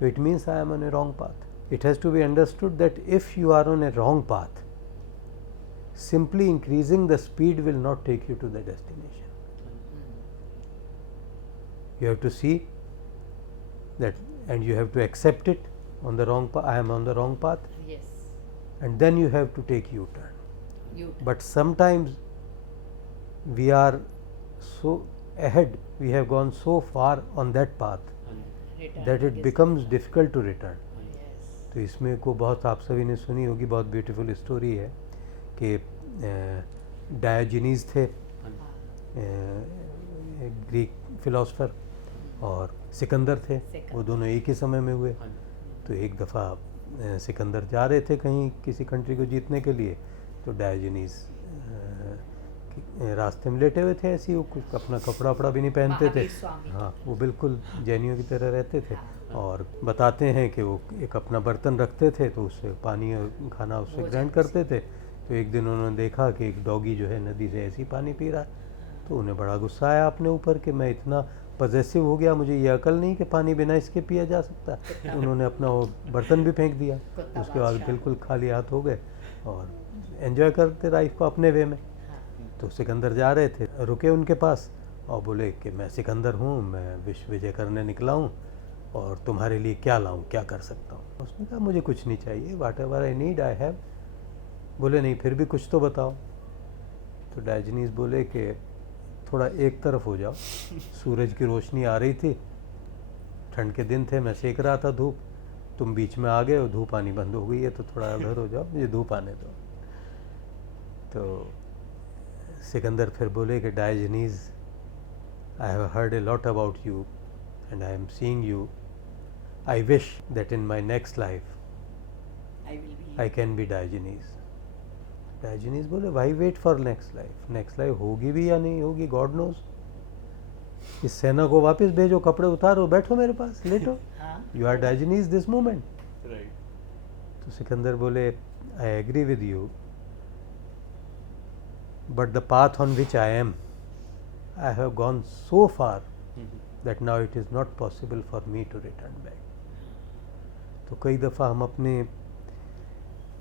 तो it means I am on a wrong path. It has to be understood that if you are on a wrong path, simply increasing the speed will not take you to the destination. You have to see that, and you have to accept it on the wrong path. I am on the wrong path. Yes. And then you have to take U-turn. U-turn. But sometimes we are so ahead, we have gone so far on that path Return that it is becomes difficult. difficult to return. Yes. तो इसमें को बहुत आप सभी ने सुनी होगी, बहुत ब्यूटीफुल स्टोरी है कि डायोजेनीज थे, ग्रीक फिलोसफर, और सिकंदर थे, वो दोनों एक ही समय में हुए। तो एक दफ़ा सिकंदर जा रहे थे कहीं किसी कंट्री को जीतने के लिए, तो डायोजेनीज रास्ते में लेटे हुए थे, ऐसे ही वो कुछ अपना कपड़ा वपड़ा भी नहीं पहनते थे। महावीर स्वामी। हाँ, वो बिल्कुल जैनियों की तरह रहते थे। और बताते हैं कि वो एक अपना बर्तन रखते थे, तो उससे पानी और खाना उससे ग्राइंड करते थे। तो एक दिन उन्होंने देखा कि एक डॉगी जो है नदी से ऐसे ही पानी पी रहा है, तो उन्हें बड़ा गुस्सा आया अपने ऊपर कि मैं इतना पजेसिव हो गया, मुझे ये अकल नहीं कि पानी बिना इसके पिया जा सकता। उन्होंने अपना वो बर्तन भी फेंक दिया। कुत्ता उसके बाद बादशाह। बिल्कुल खाली हाथ हो गए और एंजॉय करते लाइफ को अपने वे में। तो सिकंदर जा रहे थे, रुके उनके पास और बोले कि मैं सिकंदर हूँ, मैं विश्व विजय करने निकला हूँ और तुम्हारे लिए क्या लाऊं, क्या कर सकता हूँ। उसने कहा मुझे कुछ नहीं चाहिए, whatever I need I have. बोले नहीं फिर भी कुछ तो बताओ। तो डायोजनीस बोले कि थोड़ा एक तरफ हो जाओ। सूरज की रोशनी आ रही थी, ठंड के दिन थे, मैं सेक रहा था धूप, तुम बीच में आ गए हो, धूप आनी बंद हो गई है, तो थोड़ा उधर हो जाओ, मुझे धूप आने दो। तो सिकंदर फिर बोले कि Diogenes, I have heard a lot about you and I am seeing you. I wish that in my next life I can be Diogenes. Diogenes बोले why wait for next life? Next life होगी भी या नहीं होगी, God knows. इस सेना को वापस भेजो, कपड़े उतारो, बैठो मेरे पास, लेटो. You are Diogenes this moment. Right. तो सिकंदर बोले I agree with you, but the path on which I am, I have gone so far that now it is not possible for me to return back. तो कई दफ़ा हम अपने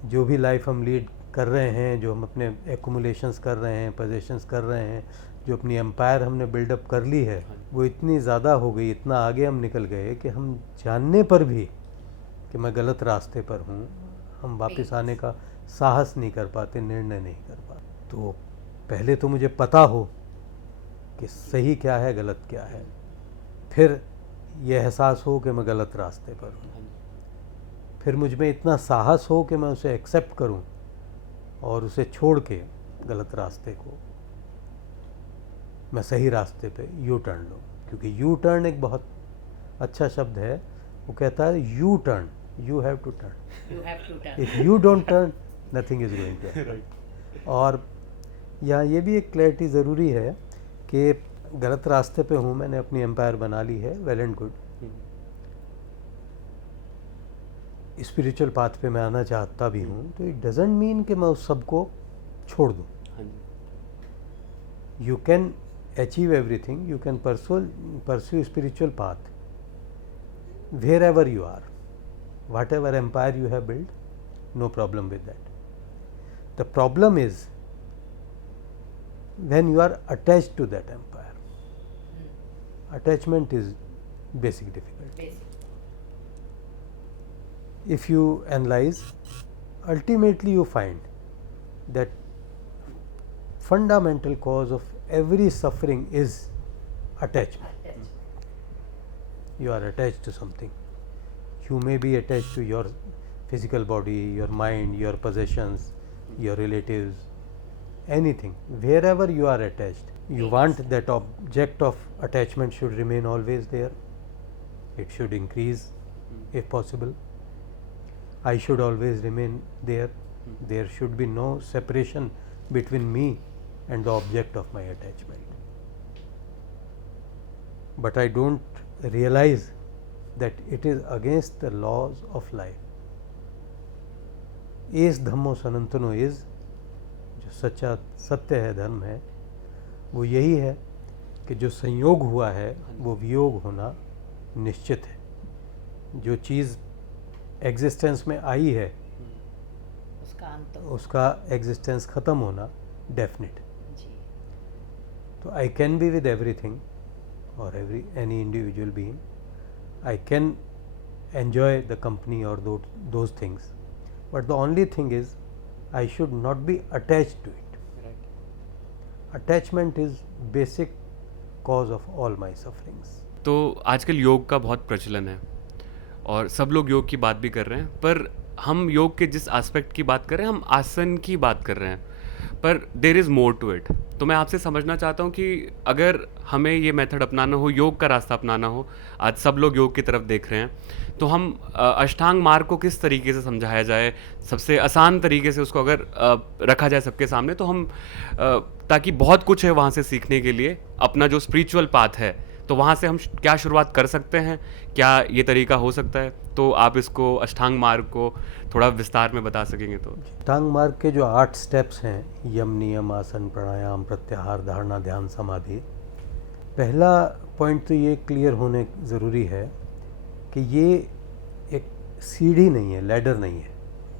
जो भी life हम लीड कर रहे हैं, जो हम अपने एक्यूमुलेशंस कर रहे हैं, पोजेशंस कर रहे हैं, जो अपनी एम्पायर हमने बिल्डअप कर ली है, वो इतनी ज़्यादा हो गई, इतना आगे हम निकल गए कि हम जानने पर भी कि मैं गलत रास्ते पर हूँ, हम वापस आने का साहस नहीं कर पाते, निर्णय नहीं कर पाते। तो पहले तो मुझे पता हो कि सही क्या है, गलत क्या है, फिर यह एहसास हो कि मैं गलत रास्ते पर हूँ, फिर मुझ में इतना साहस हो कि मैं उसे एक्सेप्ट करूँ और उसे छोड़ के गलत रास्ते को मैं सही रास्ते पे यू टर्न लूँ। क्योंकि यू टर्न एक बहुत अच्छा शब्द है, वो कहता है you turn, you have to turn, if you don't turn nothing is going to happen. और यहाँ ये भी एक क्लैरिटी ज़रूरी है कि गलत रास्ते पे हूँ, मैंने अपनी एम्पायर बना ली है, well and good, spiritual path पे मैं आना चाहता भी हूँ, तो इट डजेंट मीन कि मैं उस सब को छोड़ दूँ। You can achieve everything, you can pursue spiritual path wherever you are, whatever empire you have build, no problem with that. The problem is when you are attached to that empire. Attachment is basic difficulty. If you analyze, ultimately you find that fundamental cause of every suffering is attachment. You are attached to something. You may be attached to your physical body, your mind, your possessions, your relatives, anything. Wherever you are attached, you want that object of attachment should remain always there. It should increase if possible. I should always remain there. There should be no separation between me and the object of my attachment. But I don't realize that it is against the laws of life. Is dhammo sanantano is, सच्चा सत्य है, धर्म है, वो यही है कि जो संयोग हुआ है वो वियोग होना निश्चित है। जो चीज़ एग्जिस्टेंस में आई है उसका एग्जिस्टेंस ख़त्म होना डेफिनेट। तो I can be with everything और any individual being, I can enjoy the company और those things, but the only thing is I should not be attached to it. Right. Attachment is basic cause of all my sufferings. तो आजकल योग का बहुत प्रचलन है और सब लोग योग की बात भी कर रहे हैं, पर हम योग के जिस एस्पेक्ट की बात कर रहे हैं, हम आसन की बात कर रहे हैं। पर there is more to it. तो मैं आपसे समझना चाहता हूँ कि अगर हमें ये मेथड अपनाना हो, योग का रास्ता अपनाना हो, आज सब लोग योग की तरफ देख रहे हैं, तो हम अष्टांग मार्ग को किस तरीके से समझाया जाए, सबसे आसान तरीके से उसको अगर रखा जाए सबके सामने, तो हम ताकि बहुत कुछ है वहाँ से सीखने के लिए, अपना जो स्पिरिचुअल पाथ है, तो वहाँ से हम क्या शुरुआत कर सकते हैं, क्या ये तरीका हो सकता है? तो आप इसको अष्टांग मार्ग को थोड़ा विस्तार में बता सकेंगे तो। अष्टांग मार्ग के जो 8 स्टेप्स हैं, यम, नियम, आसन, प्राणायाम, प्रत्याहार, धारणा, ध्यान, समाधि। पहला पॉइंट तो ये क्लियर होने ज़रूरी है कि ये एक सीढ़ी नहीं है, लैडर नहीं है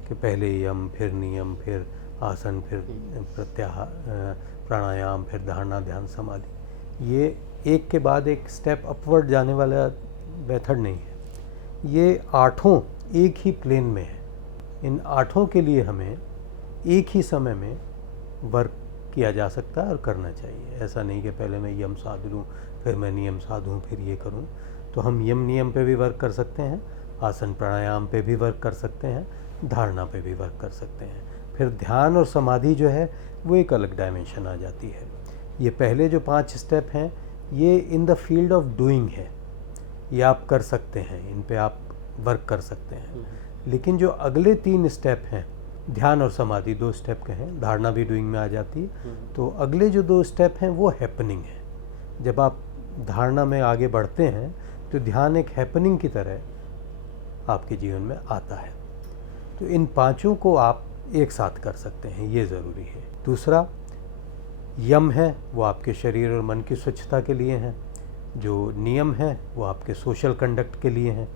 कि पहले यम, फिर नियम, फिर आसन, फिर प्रत्याहार, प्राणायाम, फिर धारणा, ध्यान, समाधि। ये एक के बाद एक स्टेप अपवर्ड जाने वाला मेथड नहीं है। ये 8 एक ही प्लेन में है। इन 8 के लिए हमें एक ही समय में वर्क किया जा सकता है और करना चाहिए। ऐसा नहीं कि पहले मैं यम साध लूँ, फिर मैं नियम साधूँ, फिर ये करूँ। तो हम यम नियम पे भी वर्क कर सकते हैं, आसन प्राणायाम पे भी वर्क कर सकते हैं, धारणा पे भी वर्क कर सकते हैं। फिर ध्यान और समाधि जो है वो एक अलग डायमेंशन आ जाती है। ये पहले जो 5 स्टेप हैं ये in the field of doing है, ये आप कर सकते हैं, इन पे आप वर्क कर सकते हैं। लेकिन जो अगले 3 स्टेप हैं, ध्यान और समाधि 2 स्टेप के हैं, धारणा भी डूइंग में आ जाती है। तो अगले जो 2 स्टेप हैं वो हैपनिंग है। जब आप धारणा में आगे बढ़ते हैं तो ध्यान एक हैपनिंग की तरह आपके जीवन में आता है। तो इन 5 को आप एक साथ कर सकते हैं, ये ज़रूरी है। दूसरा यम है वो आपके शरीर और मन की स्वच्छता के लिए हैं। जो नियम है वो आपके सोशल कंडक्ट के लिए हैं।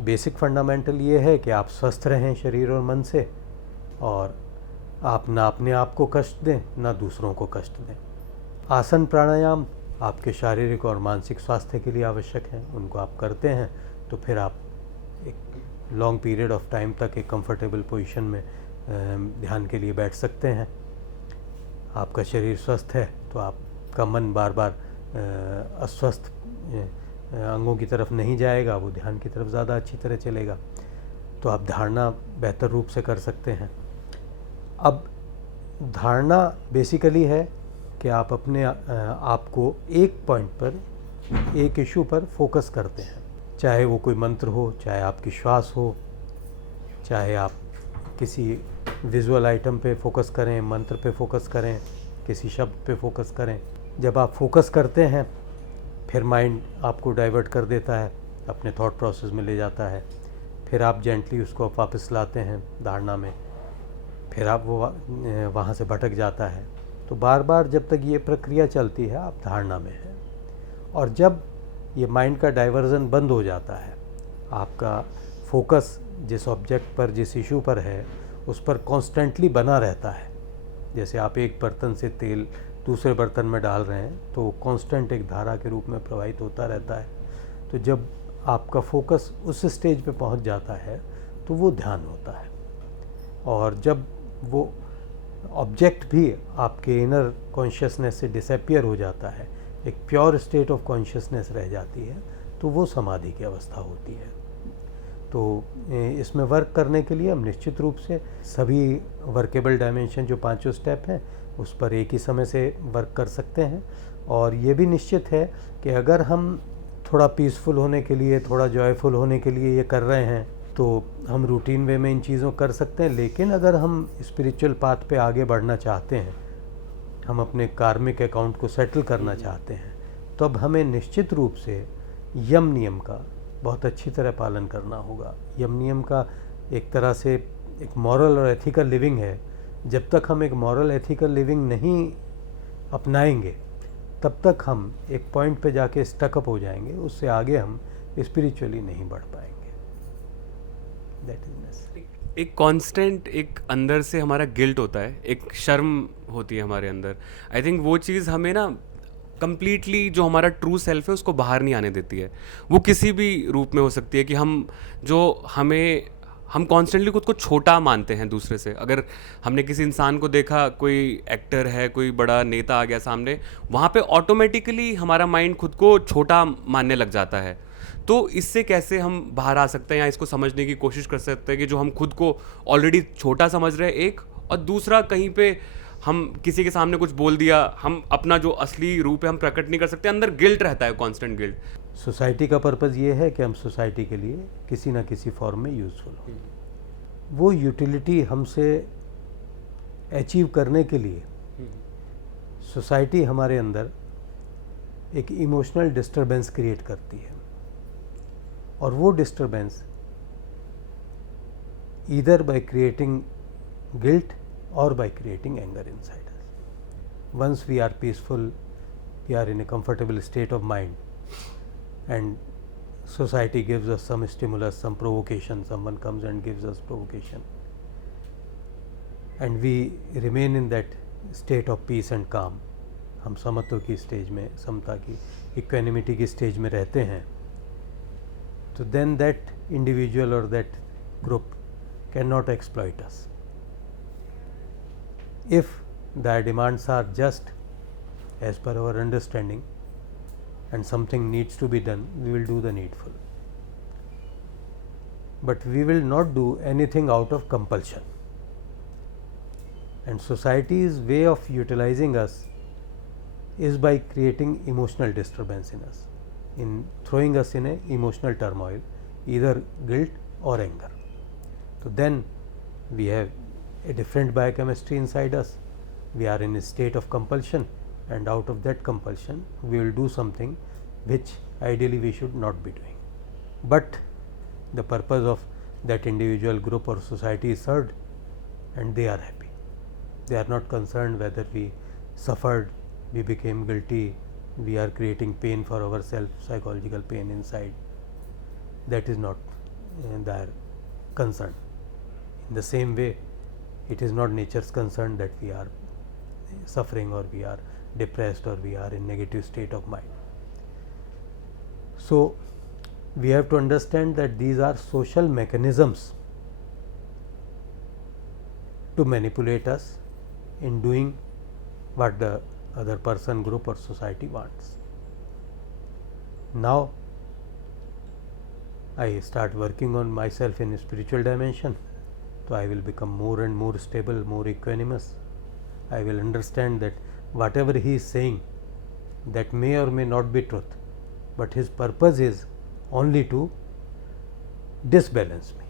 बेसिक फंडामेंटल ये है कि आप स्वस्थ रहें शरीर और मन से, और आप ना अपने आप को कष्ट दें ना दूसरों को कष्ट दें। आसन प्राणायाम आपके शारीरिक और मानसिक स्वास्थ्य के लिए आवश्यक हैं, उनको आप करते हैं तो फिर आप एक लॉन्ग पीरियड ऑफ टाइम तक एक कंफर्टेबल पोजीशन में ध्यान के लिए बैठ सकते हैं। आपका शरीर स्वस्थ है तो आपका मन बार बार अस्वस्थ अंगों की तरफ नहीं जाएगा, वो ध्यान की तरफ ज़्यादा अच्छी तरह चलेगा। तो आप धारणा बेहतर रूप से कर सकते हैं। अब धारणा बेसिकली है कि आप अपने आप को एक पॉइंट पर, एक इशू पर फोकस करते हैं, चाहे वो कोई मंत्र हो, चाहे आपकी श्वास हो, चाहे आप किसी विजुअल आइटम पे फोकस करें, मंत्र पे फोकस करें, किसी शब्द पे फोकस करें। जब आप फोकस करते हैं फिर माइंड आपको डाइवर्ट कर देता है, अपने थॉट प्रोसेस में ले जाता है, फिर आप जेंटली उसको वापस लाते हैं धारणा में, फिर आप वो वहाँ से भटक जाता है। तो बार बार जब तक ये प्रक्रिया चलती है आप धारणा में हैं, और जब ये माइंड का डाइवर्जन बंद हो जाता है, आपका फोकस जिस ऑब्जेक्ट पर, जिस इशू पर है उस पर कॉन्स्टेंटली बना रहता है। जैसे आप एक बर्तन से तेल दूसरे बर्तन में डाल रहे हैं तो कांस्टेंट एक धारा के रूप में प्रवाहित होता रहता है। तो जब आपका फोकस उस स्टेज पे पहुंच जाता है तो वो ध्यान होता है, और जब वो ऑब्जेक्ट भी आपके इनर कॉन्शियसनेस से डिसअपियर हो जाता है, एक प्योर स्टेट ऑफ कॉन्शियसनेस रह जाती है, तो वो समाधि की अवस्था होती है। तो इसमें वर्क करने के लिए हम निश्चित रूप से सभी वर्केबल डायमेंशन जो 5 स्टेप हैं उस पर एक ही समय से वर्क कर सकते हैं। और ये भी निश्चित है कि अगर हम थोड़ा पीसफुल होने के लिए, थोड़ा जॉयफुल होने के लिए ये कर रहे हैं तो हम रूटीन वे में इन चीज़ों कर सकते हैं। लेकिन अगर हम स्पिरिचुअल पाथ पे आगे बढ़ना चाहते हैं, हम अपने कार्मिक अकाउंट को सेटल करना चाहते हैं, तो अब हमें निश्चित रूप से यम नियम का बहुत अच्छी तरह पालन करना होगा। यम नियम का एक तरह से एक मॉरल और एथिकल लिविंग है। जब तक हम एक मॉरल एथिकल लिविंग नहीं अपनाएंगे तब तक हम एक पॉइंट पे जाके स्टकअप हो जाएंगे, उससे आगे हम स्पिरिचुअली नहीं बढ़ पाएंगे। दैट इज एक कांस्टेंट एक अंदर से हमारा गिल्ट होता है, एक शर्म होती है हमारे अंदर। आई थिंक वो चीज़ हमें ना कंप्लीटली जो हमारा ट्रू सेल्फ है उसको बाहर नहीं आने देती है। वो किसी भी रूप में हो सकती है कि हम कॉन्स्टेंटली खुद को छोटा मानते हैं दूसरे से। अगर हमने किसी इंसान को देखा, कोई एक्टर है, कोई बड़ा नेता आ गया सामने, वहाँ पे ऑटोमेटिकली हमारा माइंड खुद को छोटा मानने लग जाता है। तो इससे कैसे हम बाहर आ सकते हैं या इसको समझने की कोशिश कर सकते हैं कि जो हम खुद को ऑलरेडी छोटा समझ रहे हैं एक, और दूसरा कहीं पे हम किसी के सामने कुछ बोल दिया, हम अपना जो असली रूप है हम प्रकट नहीं कर सकते, अंदर गिल्ट रहता है, कांस्टेंट गिल्ट। सोसाइटी का पर्पज़ ये है कि हम सोसाइटी के लिए किसी ना किसी फॉर्म में यूज़फुल हो। वो यूटिलिटी हमसे अचीव करने के लिए सोसाइटी हमारे अंदर एक इमोशनल डिस्टरबेंस क्रिएट करती है, और वो disturbance either by creating guilt और by creating anger inside us. Once we are peaceful, we are in a comfortable state of mind, and society gives us some stimulus, some provocation, someone comes and gives us provocation, and we remain in that state of peace and calm. हम समत्व की stage में, समता की, equanimity की stage में रहते हैं, तो then that individual or that group cannot exploit us. If their demands are just as per our understanding and something needs to be done, we will do the needful. But we will not do anything out of compulsion. And society's way of utilizing us is by creating emotional disturbance in us, in throwing us in a emotional turmoil, either guilt or anger. So then we have a different biochemistry inside us. We are in a state of compulsion, and out of that compulsion we will do something which ideally we should not be doing. But the purpose of that individual, group or society is served, and they are happy. They are not concerned whether we suffered, we became guilty, we are creating pain for ourselves, psychological pain inside. That is not their concern. In the same way, it is not nature's concern that we are suffering or we are depressed or we are in negative state of mind. So we have to understand that these are social mechanisms to manipulate us in doing what the other person, group or society wants. Now I start working on myself in a spiritual dimension, so I will become more and more stable, more equanimous. I will understand that whatever he is saying, that may or may not be truth, but his purpose is only to disbalance me.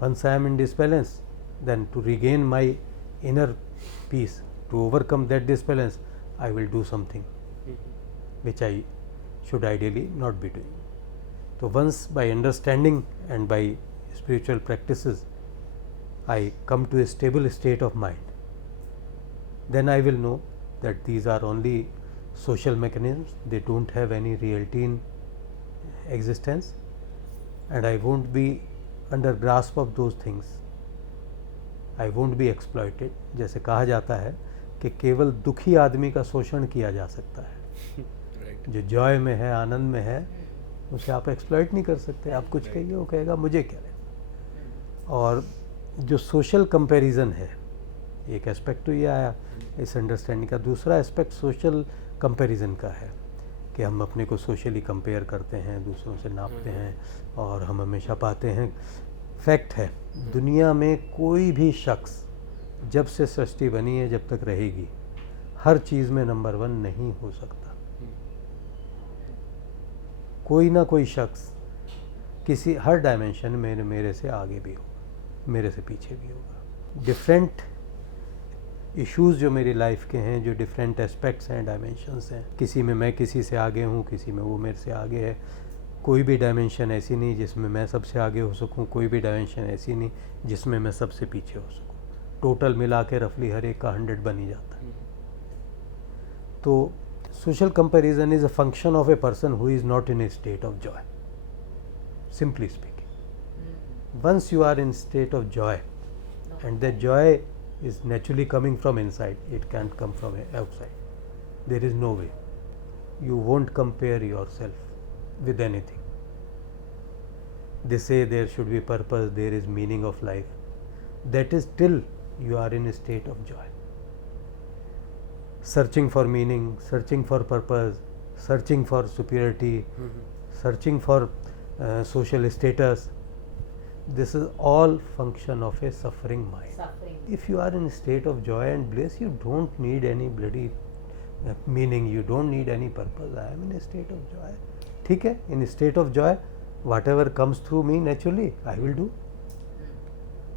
Once I am in disbalance, then to regain my inner peace, to overcome that disbalance, I will do something which I should ideally not be doing. So once by understanding and by spiritual practices I come to a stable state of mind, then I will know that these are only social mechanisms, they don't have any reality in existence, and I won't be under grasp of those things. I won't be exploited. जैसे कहा जाता है कि केवल दुखी आदमी का शोषण किया जा सकता है, जो जॉय में है, आनंद में है, उसे आप एक्सप्लॉइट नहीं कर सकते. आप कुछ कहिए, वो कहेगा मुझे क्या है. और जो सोशल कंपैरिजन है, एक एस्पेक्ट तो ये आया इस अंडरस्टैंडिंग का. दूसरा एस्पेक्ट सोशल कंपैरिजन का है कि हम अपने को सोशली कंपेयर करते हैं, दूसरों से नापते हैं, और हम हमेशा पाते हैं. फैक्ट है, दुनिया में कोई भी शख्स जब से सृष्टि बनी है, जब तक रहेगी, हर चीज़ में नंबर 1 नहीं हो सकता. कोई ना कोई शख्स किसी हर डायमेंशन में मेरे से आगे भी होगा, मेरे से पीछे भी होगा. डिफरेंट इश्यूज़ जो मेरी लाइफ के हैं, जो डिफरेंट एस्पेक्ट्स हैं, डायमेंशंस हैं, किसी में मैं किसी से आगे हूँ, किसी में वो मेरे से आगे है. कोई भी डायमेंशन ऐसी नहीं जिसमें मैं सबसे आगे हो सकूँ, कोई भी डायमेंशन ऐसी नहीं जिसमें मैं सबसे पीछे हो सकूँ. टोटल मिला के रफली हर एक का 100 बन ही जाता है. तो social comparison is a function of a person who is not in a state of joy, simply speaking. Once you are in state of joy, and that joy is naturally coming from inside, it can't come from outside. There is no way. You won't compare yourself with anything. They say there should be purpose, there is meaning of life. That is till you are in a state of joy. Searching for meaning, searching for purpose, searching for superiority, searching for social status, this is all function of a suffering mind. Suffering if you are in a state of joy and bliss, you don't need any bloody meaning, you don't need any purpose. I am in a state of joy. ठीक है, in a state of joy, whatever comes through me naturally, I will do.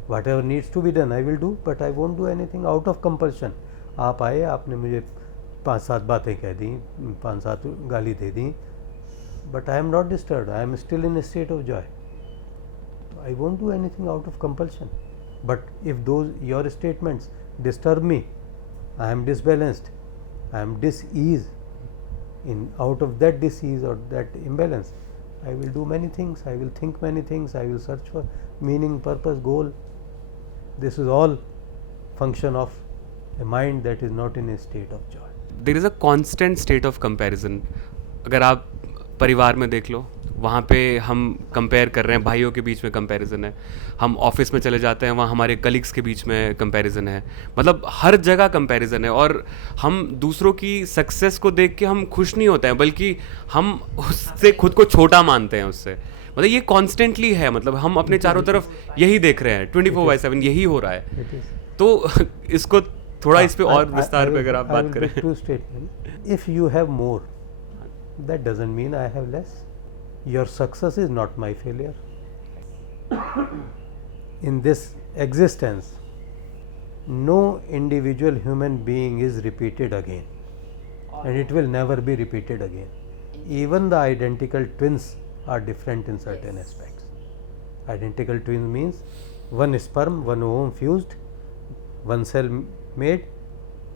Whatever needs to be done, I will do, but I won't do anything out of compulsion. आप आए, आपने मुझे 5-7 बातें कह दी, 5-7 गाली दे दी, but I am not disturbed. I am still in a state of joy. I won't do anything out of compulsion. But if those your statements disturb me, I am disbalanced, I am dis-ease. In out of that dis-ease or that imbalance, I will do many things. I will think many things. I will search for meaning, purpose, goal. This is all function of a mind that is not in a state of joy. There is a constant state of comparison. अगर आप परिवार में देख लो, वहाँ पे हम compare कर रहे हैं, भाइयों के बीच में कंपैरिजन है. हम ऑफिस में चले जाते हैं, वहाँ हमारे कलीग्स के बीच में कंपैरिजन है. मतलब हर जगह कंपैरिजन है. और हम दूसरों की सक्सेस को देख के हम खुश नहीं होते हैं, बल्कि हम उससे खुद को छोटा मानते हैं उससे. मतलब ये कॉन्स्टेंटली है. मतलब हम अपने चारों तरफ यही देख रहे हैं, 24/7 यही हो रहा है. तो इसको थोड़ा इस पे और विस्तार पे अगर आप बात करें. True statement. If you have more, that doesn't mean I have less. Your success is not my failure. In this existence, no individual human being is repeated again, and it will never be repeated again. Even the identical twins are different in certain aspects. Identical twins means one sperm, one ovum fused, one cell made,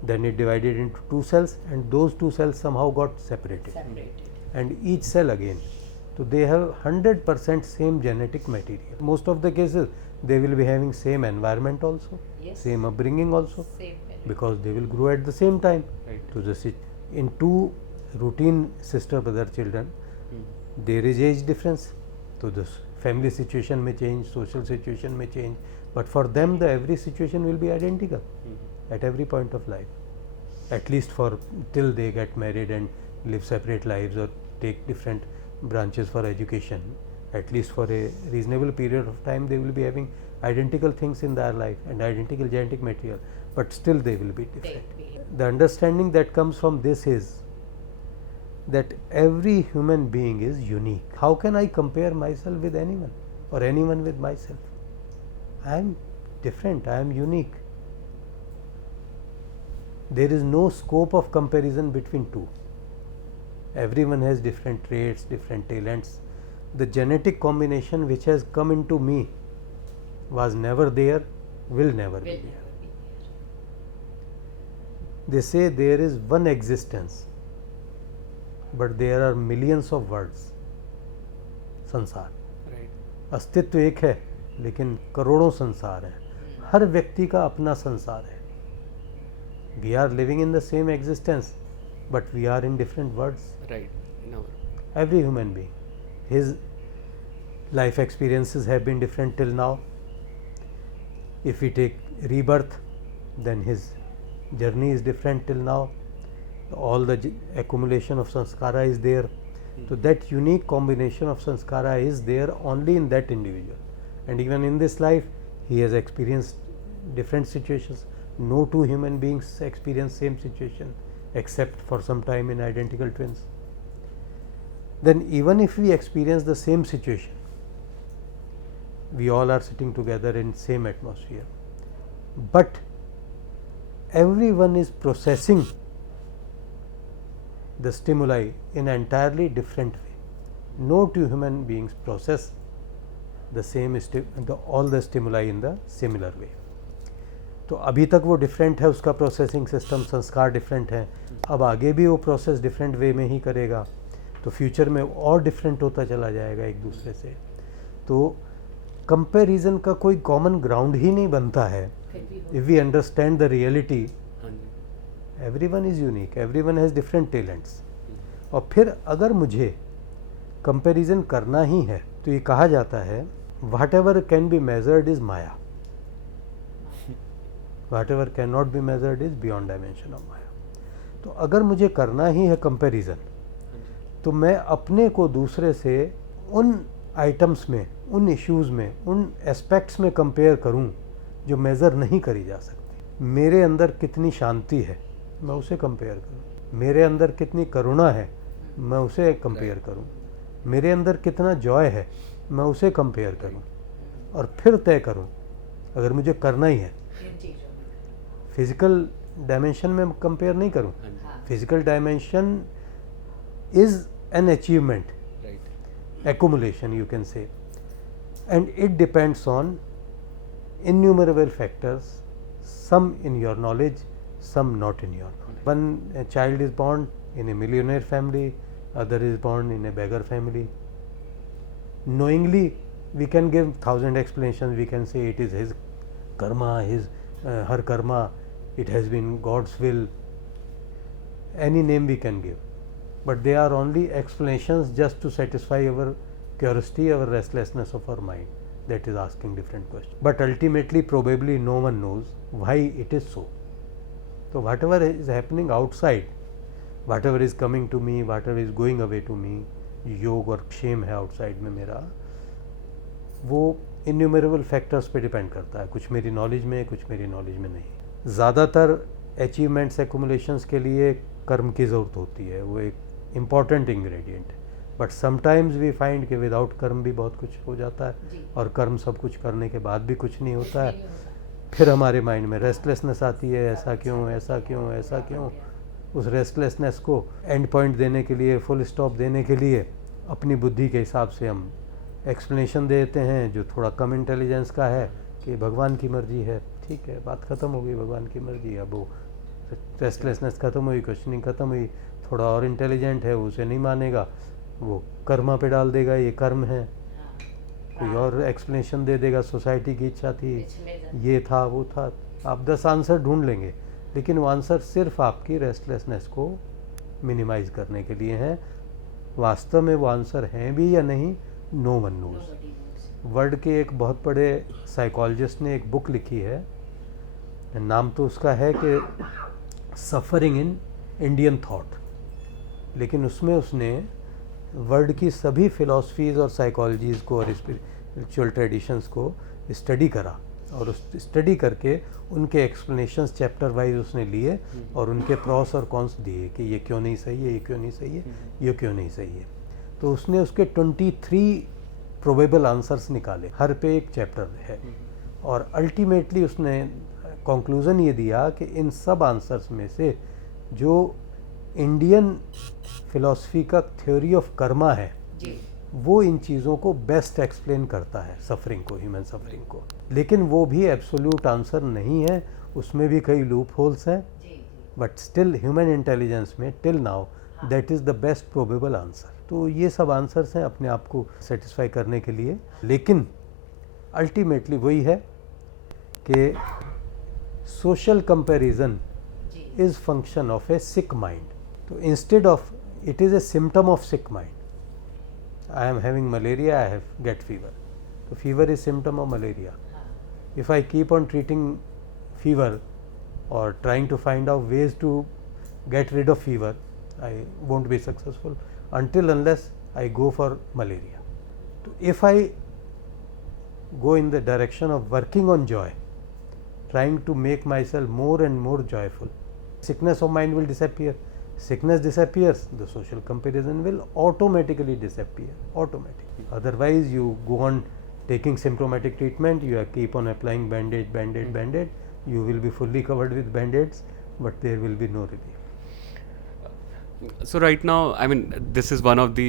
then it divided into 2 cells, and those 2 cells somehow got separated. And each cell again. So they have 100% same genetic material. Most of the cases they will be having same environment also, same upbringing also, because they will grow at the same time. Right. So this is in 2 routine sister brother children, there is age difference. So this family situation may change, social situation may change, but for them the every situation will be identical at every point of life, at least for till they get married and live separate lives or take different branches for education. At least for a reasonable period of time they will be having identical things in their life and identical genetic material, but still they will be different. The understanding that comes from this is that every human being is unique. How can I compare myself with anyone or anyone with myself? I am different, I am unique. There is no scope of comparison between two. Everyone has different traits, different talents. The genetic combination which has come into me was never there, will never be there. They say there is one existence, but there are millions of worlds. संसार, अस्तित्व एक है लेकिन करोड़ों संसार हैं. हर व्यक्ति का अपना संसार है. We are living in the same existence, but we are in different worlds. Right. No. Every human being, his life experiences have been different till now. If we take rebirth, then his journey is different till now. All the accumulation of sanskara is there. So that unique combination of sanskara is there only in that individual. And even in this life, he has experienced different situations. No two human beings experience same situation except for some time in identical twins. Then even if we experience the same situation, we all are sitting together in same atmosphere, but everyone is processing the stimuli in an entirely different way. No two human beings process the same all the stimuli in the similar way. तो अभी तक वो different है, उसका processing system, संस्कार different है. अब आगे भी वो प्रोसेस डिफरेंट वे में ही करेगा, तो फ्यूचर में और डिफरेंट होता चला जाएगा एक दूसरे से. तो कंपैरिजन का कोई कॉमन ग्राउंड ही नहीं बनता है. If we understand the reality, everyone is unique, everyone has different talents. और फिर अगर मुझे कंपैरिजन करना ही है तो ये कहा जाता है what ever can be measured is Maya, whatever cannot be measured is beyond dimension of Maya. तो अगर मुझे करना ही है कंपैरिजन, तो मैं अपने को दूसरे से उन आइटम्स में, उन इश्यूज़ में, उन एस्पेक्ट्स में कंपेयर करूं जो मेज़र नहीं करी जा सकती। मेरे अंदर कितनी शांति है, मैं उसे कंपेयर करूं। मेरे अंदर कितनी करुणा है, मैं उसे कंपेयर करूं। मेरे अंदर कितना जॉय है, मैं उसे कंपेयर करूं और फिर तय करूं अगर मुझे करना ही है। फिजिकल डायमेंशन में कंपेयर नहीं करूं। Physical dimension is an achievement, accumulation you can say, and it depends on innumerable factors, some in your knowledge, some not in your knowledge. One child is born in a millionaire family, other is born in a beggar family. Knowingly we can give 1,000 explanations. We can say it is his karma, her karma, it has been God's will, any name we can give, but they are only explanations just to satisfy our curiosity, our restlessness of our mind, that is asking different questions. But ultimately probably no one knows why it is so. So whatever is happening outside, whatever is coming to me, whatever is going away to me, योग और क्षेम है outside में मेरा, वो innumerable factors पे depend करता है। कुछ मेरी नॉलेज में, कुछ मेरी नॉलेज में नहीं। ज़्यादातर अचीवमेंट्स एक्यूमुलेशंस के लिए कर्म की ज़रूरत होती है, वो एक इम्पॉर्टेंट इंग्रेडिएंट है। बट समटाइम्स वी फाइंड कि विदाउट कर्म भी बहुत कुछ हो जाता है और कर्म सब कुछ करने के बाद भी कुछ नहीं होता है। फिर हमारे माइंड में रेस्टलेसनेस आती है, ऐसा क्यों, ऐसा क्यों, ऐसा क्यों। उस रेस्टलेसनेस को एंड पॉइंट देने के लिए, फुल स्टॉप देने के लिए अपनी बुद्धि के हिसाब से हम एक्सप्लेनेशन देते हैं जो थोड़ा कम इंटेलिजेंस का है कि भगवान की मर्जी है। ठीक है, बात ख़त्म हो गई, भगवान की मर्जी। अब वो रेस्टलेसनेस ख़त्म हुई, क्वेश्चनिंग ख़त्म हुई। थोड़ा और इंटेलिजेंट है, उसे नहीं मानेगा, वो कर्मा पे डाल देगा, ये कर्म है। कोई और एक्सप्लेनेशन दे देगा, सोसाइटी की इच्छा थी, ये था, वो था। आप 10 आंसर ढूंढ लेंगे, लेकिन वो आंसर सिर्फ आपकी रेस्टलेसनेस को मिनिमाइज करने के लिए हैं। वास्तव में वो आंसर हैं भी या नहीं, नो वन नोज। वर्ल्ड के एक बहुत बड़े साइकोलॉजिस्ट ने एक बुक लिखी है, नाम तो उसका है कि सफरिंग इन इंडियन थॉट, लेकिन उसमें उसने वर्ल्ड की सभी फिलॉसफीज़ और साइकोलॉजीज़ को और स्पिरिचुअल ट्रेडिशंस को स्टडी करा और उस स्टडी करके उनके एक्सप्लेनेशंस चैप्टर वाइज उसने लिए और उनके प्रॉस और कॉन्स दिए कि ये क्यों नहीं सही है, ये क्यों नहीं सही है, ये क्यों नहीं सही है। तो उसने उसके 23 प्रोबेबल आंसर्स निकाले, हर पे एक चैप्टर है, और अल्टीमेटली उसने कंक्लूज़न ये दिया कि इन सब आंसर्स में से जो इंडियन फिलॉसफी का थ्योरी ऑफ कर्मा है वो इन चीज़ों को बेस्ट एक्सप्लेन करता है, सफरिंग को, ह्यूमन सफरिंग को। लेकिन वो भी एब्सोल्यूट आंसर नहीं है, उसमें भी कई लूप होल्स हैं, बट स्टिल ह्यूमन इंटेलिजेंस में till now that is the best probable answer. तो ये सब आंसर्स हैं अपने आप को सेटिस्फाई करने के लिए, लेकिन अल्टीमेटली वही है कि social comparison is function of a sick mind. तो instead of, it is a symptom of sick mind. I am having malaria, I have get fever. So fever is symptom of malaria. If I keep on treating fever or trying to find out ways to get rid of fever, I won't be successful until unless I go for malaria. So if I go in the direction of working on joy, trying to make myself more and more joyful, sickness of mind will disappear. Sickness disappears, the social comparison will automatically disappear, automatically. Otherwise you go on taking symptomatic treatment, you keep on applying band-aid, you will be fully covered with band-aids, but there will be no relief. So right now, I mean, this is one of the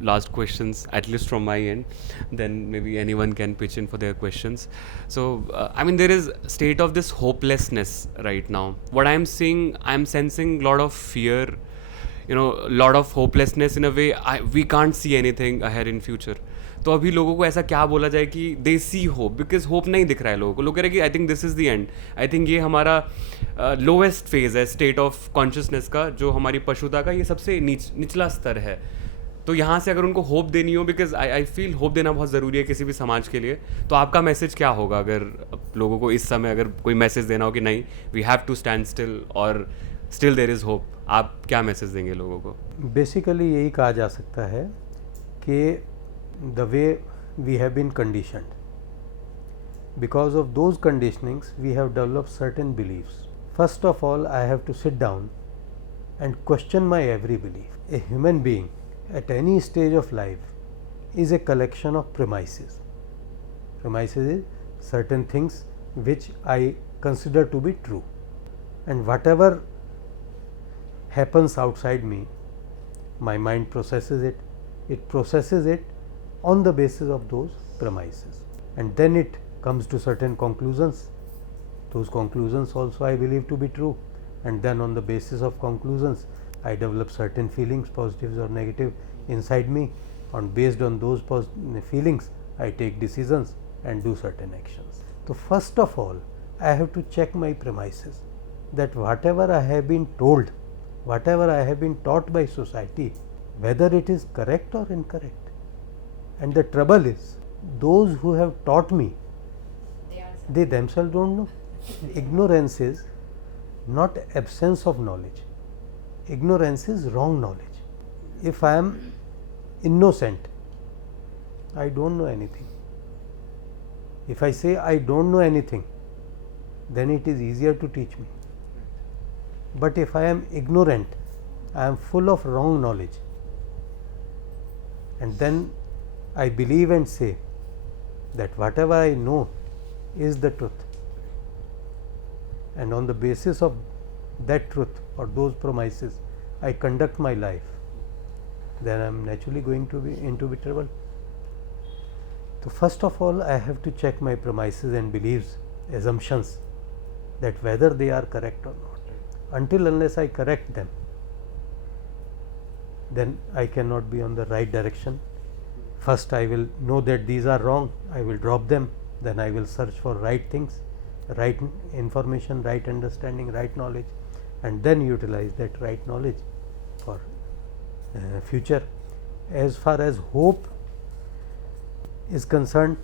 last questions, at least from my end. Then maybe anyone can pitch in for their questions. So I mean, there is state of this hopelessness right now. What I am seeing, I am sensing a lot of fear, lot of hopelessness in a way. We can't see anything ahead in future. तो अभी लोगों को ऐसा क्या बोला जाए कि दे see hope, because hope नहीं दिख रहा है लोगों को। लोग कह रहे हैं कि I think this is the end, I think ये हमारा लोवेस्ट फेज है स्टेट ऑफ कॉन्शियसनेस का, जो हमारी पशुता का ये सबसे निचला स्तर है। तो यहाँ से अगर उनको होप देनी हो, बिकॉज आई फील होप देना बहुत ज़रूरी है किसी भी समाज के लिए, तो आपका मैसेज क्या होगा अगर लोगों को इस समय अगर कोई मैसेज देना हो कि नहीं, we have to stand still और स्टिल देयर इज़ होप, आप क्या मैसेज देंगे लोगों को? बेसिकली यही कहा जा सकता है कि the way we have been conditioned, Because of those conditionings, we have developed certain beliefs. First of all, I have to sit down and question my every belief. A human being at any stage of life is a collection of premises. Premises is certain things which I consider to be true, and whatever happens outside me, my mind processes it. It processes it on the basis of those premises, and then it comes to certain conclusions. Those conclusions also I believe to be true, and then on the basis of conclusions I develop certain feelings, positives or negative, inside me. Based on those feelings, I take decisions and do certain actions. So first of all, I have to check my premises, that whatever I have been told, whatever I have been taught by society, whether it is correct or incorrect. And the trouble is, those who have taught me, they themselves don't know. Ignorance is not absence of knowledge. Ignorance is wrong knowledge. If I am innocent, I don't know anything. If I say I don't know anything, then it is easier to teach me. But if I am ignorant, I am full of wrong knowledge, and then I believe and say that whatever I know is the truth, and on the basis of that truth or those premises I conduct my life, then I am naturally going to be into trouble. So first of all, I have to check my premises and beliefs, assumptions, that whether they are correct or not. Until unless I correct them, then I cannot be on the right direction. First I will know that these are wrong, I will drop them, then I will search for right things, right information, right understanding, right knowledge, and then utilize that right knowledge for future. As far as hope is concerned,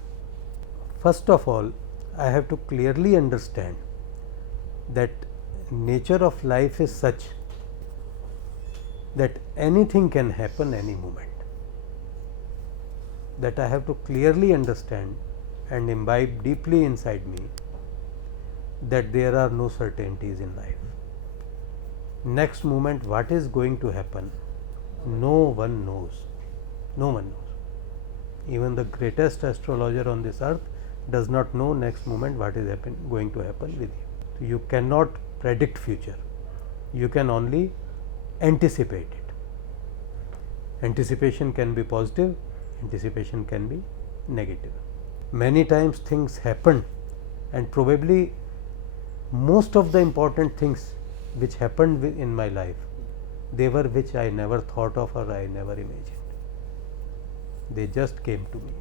first of all, I have to clearly understand that nature of life is such that anything can happen any moment. That I have to clearly understand and imbibe deeply inside me that there are no certainties in life. Next moment what is going to happen, no one knows. No one knows. Even the greatest astrologer on this earth does not know next moment what is going to happen with you. So you cannot predict future. You can only anticipate it. Anticipation can be positive, anticipation can be negative. Many times things happen, and probably most of the important things which happened in my life, they were which I never thought of or I never imagined. They just came to me.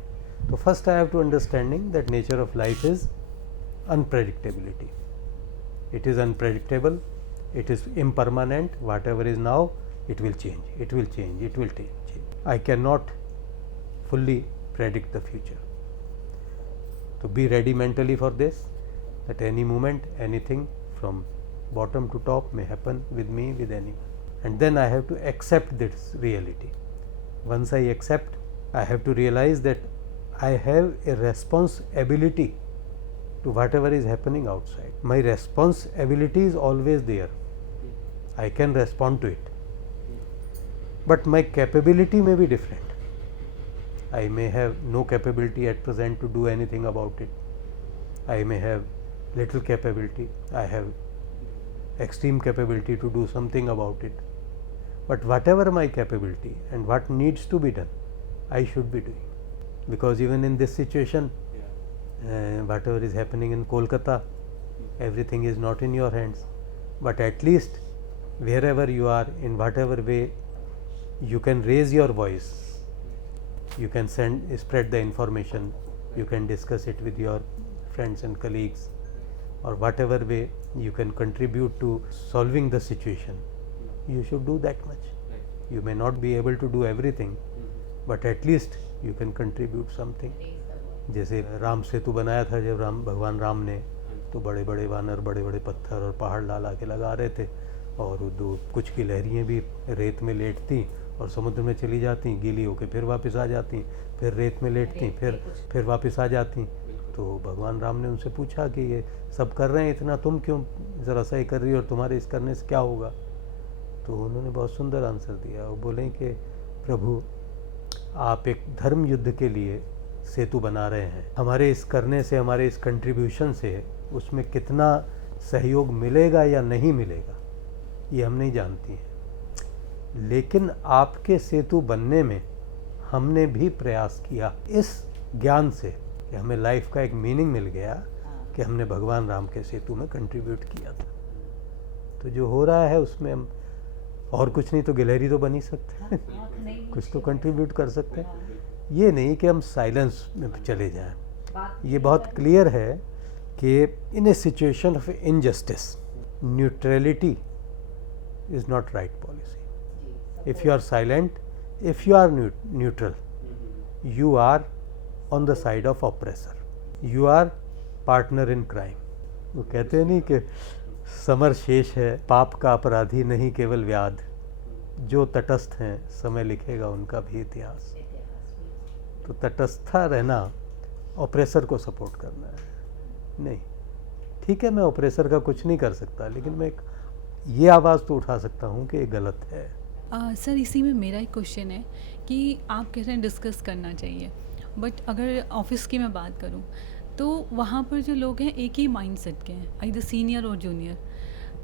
So first I have to understanding that nature of life is unpredictability. It is unpredictable, it is impermanent. Whatever is now, it will change, it will change, it will change. I cannot fully predict the future. So be ready mentally for this, at any moment anything from bottom to top may happen with me, with anyone. And then I have to accept this reality. Once I accept, I have to realize that I have a responsibility to whatever is happening outside. My responsibility is always there. I can respond to it. But my capability may be different. I may have no capability at present to do anything about it. I may have little capability. I have extreme capability to do something about it. But whatever my capability and what needs to be done, I should be doing. Because even in this situation, whatever is happening in Kolkata, everything is not in your hands. But at least wherever you are, in whatever way you can raise your voice, you can spread the information, you can discuss it with your friends and colleagues, or whatever way you can contribute to solving the situation, you should do that much. You may not be able to do everything, but at least you can contribute something. जैसे राम सेतु बनाया था जब भगवान राम ने, तो बड़े बड़े वानर बड़े बड़े पत्थर और पहाड़ ला के लगा रहे थे, और दो कुछ की लहरियाँ भी रेत में लेटती और समुद्र में चली जाती, गीली होकर फिर वापस आ जाती, फिर रेत में लेटती, फिर वापस आ जाती. तो भगवान राम ने उनसे पूछा कि ये सब कर रहे हैं इतना, तुम क्यों ज़रा सा ही कर रही हो और तुम्हारे इस करने से क्या होगा? तो उन्होंने बहुत सुंदर आंसर दिया। वो बोले कि प्रभु, आप एक धर्म युद्ध के लिए सेतु बना रहे हैं, हमारे इस करने से, हमारे इस कंट्रीब्यूशन से उसमें कितना सहयोग मिलेगा या नहीं मिलेगा ये हम नहीं जानती हैं, लेकिन आपके सेतु बनने में हमने भी प्रयास किया। इस ज्ञान से कि हमें लाइफ का एक मीनिंग मिल गया कि हमने भगवान राम के सेतु में कंट्रीब्यूट किया था। तो जो हो रहा है उसमें हम और कुछ नहीं तो गिलहरी तो बन ही सकते हैं, कुछ तो कंट्रीब्यूट कर सकते हैं। ये नहीं कि हम साइलेंस में चले जाएं। ये बहुत क्लियर है कि in a situation of injustice neutrality is not right policy. If you are silent, if you are neutral, you are on the side of oppressor, you are partner in crime। वो कहते हैं नहीं कि summer शेष है, पाप का अपराधी नहीं केवल व्याध, जो तटस्थ हैं समय लिखेगा उनका भी इतिहास। तो तटस्था रहना ऑपरेसर को सपोर्ट करना है नहीं। ठीक है, मैं ऑपरेसर का कुछ नहीं कर सकता, लेकिन मैं ये आवाज़ तो उठा सकता हूँ कि ये गलत है। सर, इसी में मेरा एक क्वेश्चन है कि आप कह रहे हैं डिस्कस करना चाहिए, बट अगर ऑफिस की मैं बात करूं तो वहाँ पर जो लोग हैं एक ही माइंडसेट के हैं, आइदर सीनियर और जूनियर।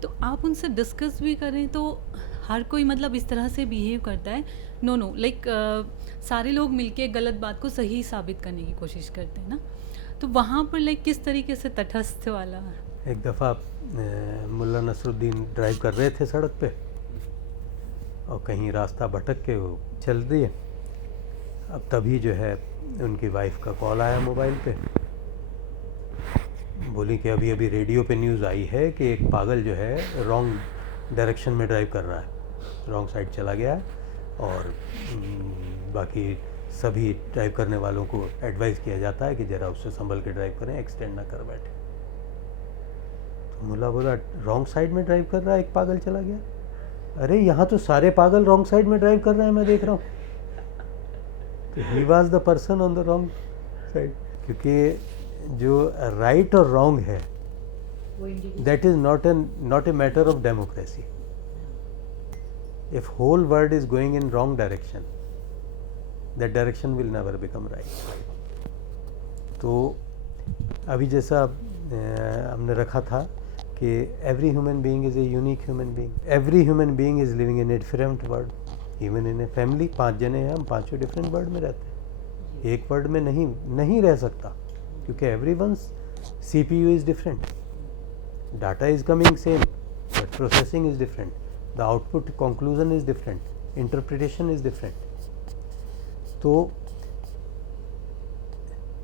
तो आप उनसे डिस्कस भी करें तो हर कोई मतलब इस तरह से बिहेव करता है, नो लाइक सारे लोग मिलके गलत बात को सही साबित करने की कोशिश करते हैं ना। तो वहाँ पर लाइक किस तरीके से तटस्थ वाला। एक दफ़ा मुल्ला नसरुद्दीन ड्राइव कर रहे थे सड़क पे और कहीं रास्ता भटक के वो चल दिए। अब तभी जो है उनकी वाइफ का कॉल आया मोबाइल पे, बोली कि अभी अभी रेडियो पे न्यूज़ आई है कि एक पागल जो है रॉन्ग डायरेक्शन में ड्राइव कर रहा है, रॉन्ग साइड चला गया है और बाकी सभी ड्राइव करने वालों को एडवाइस किया जाता है कि ज़रा उससे संभल के ड्राइव करें, एक्सटेंड ना कर बैठे। तो मुल्ला बोला रॉन्ग साइड में ड्राइव कर रहा है, एक पागल चला गया। अरे यहाँ तो सारे पागल रॉन्ग साइड में ड्राइव कर रहे हैं, मैं देख रहा हूँ। तो he was the person on the wrong side, क्योंकि जो राइट और रॉन्ग है that is not a matter of democracy. If whole world is going in wrong direction, that direction will never become right. तो अभी जैसा हमने रखा था कि every human being is a unique human being, every human being is living in a different world. Even in a family 5 जने हैं, हम 5 डिफरेंट वर्ल्ड में रहते हैं, एक वर्ल्ड में नहीं रह सकता, क्योंकि every once CPU is different, data is coming same but processing is different, the output conclusion is different, interpretation is different. तो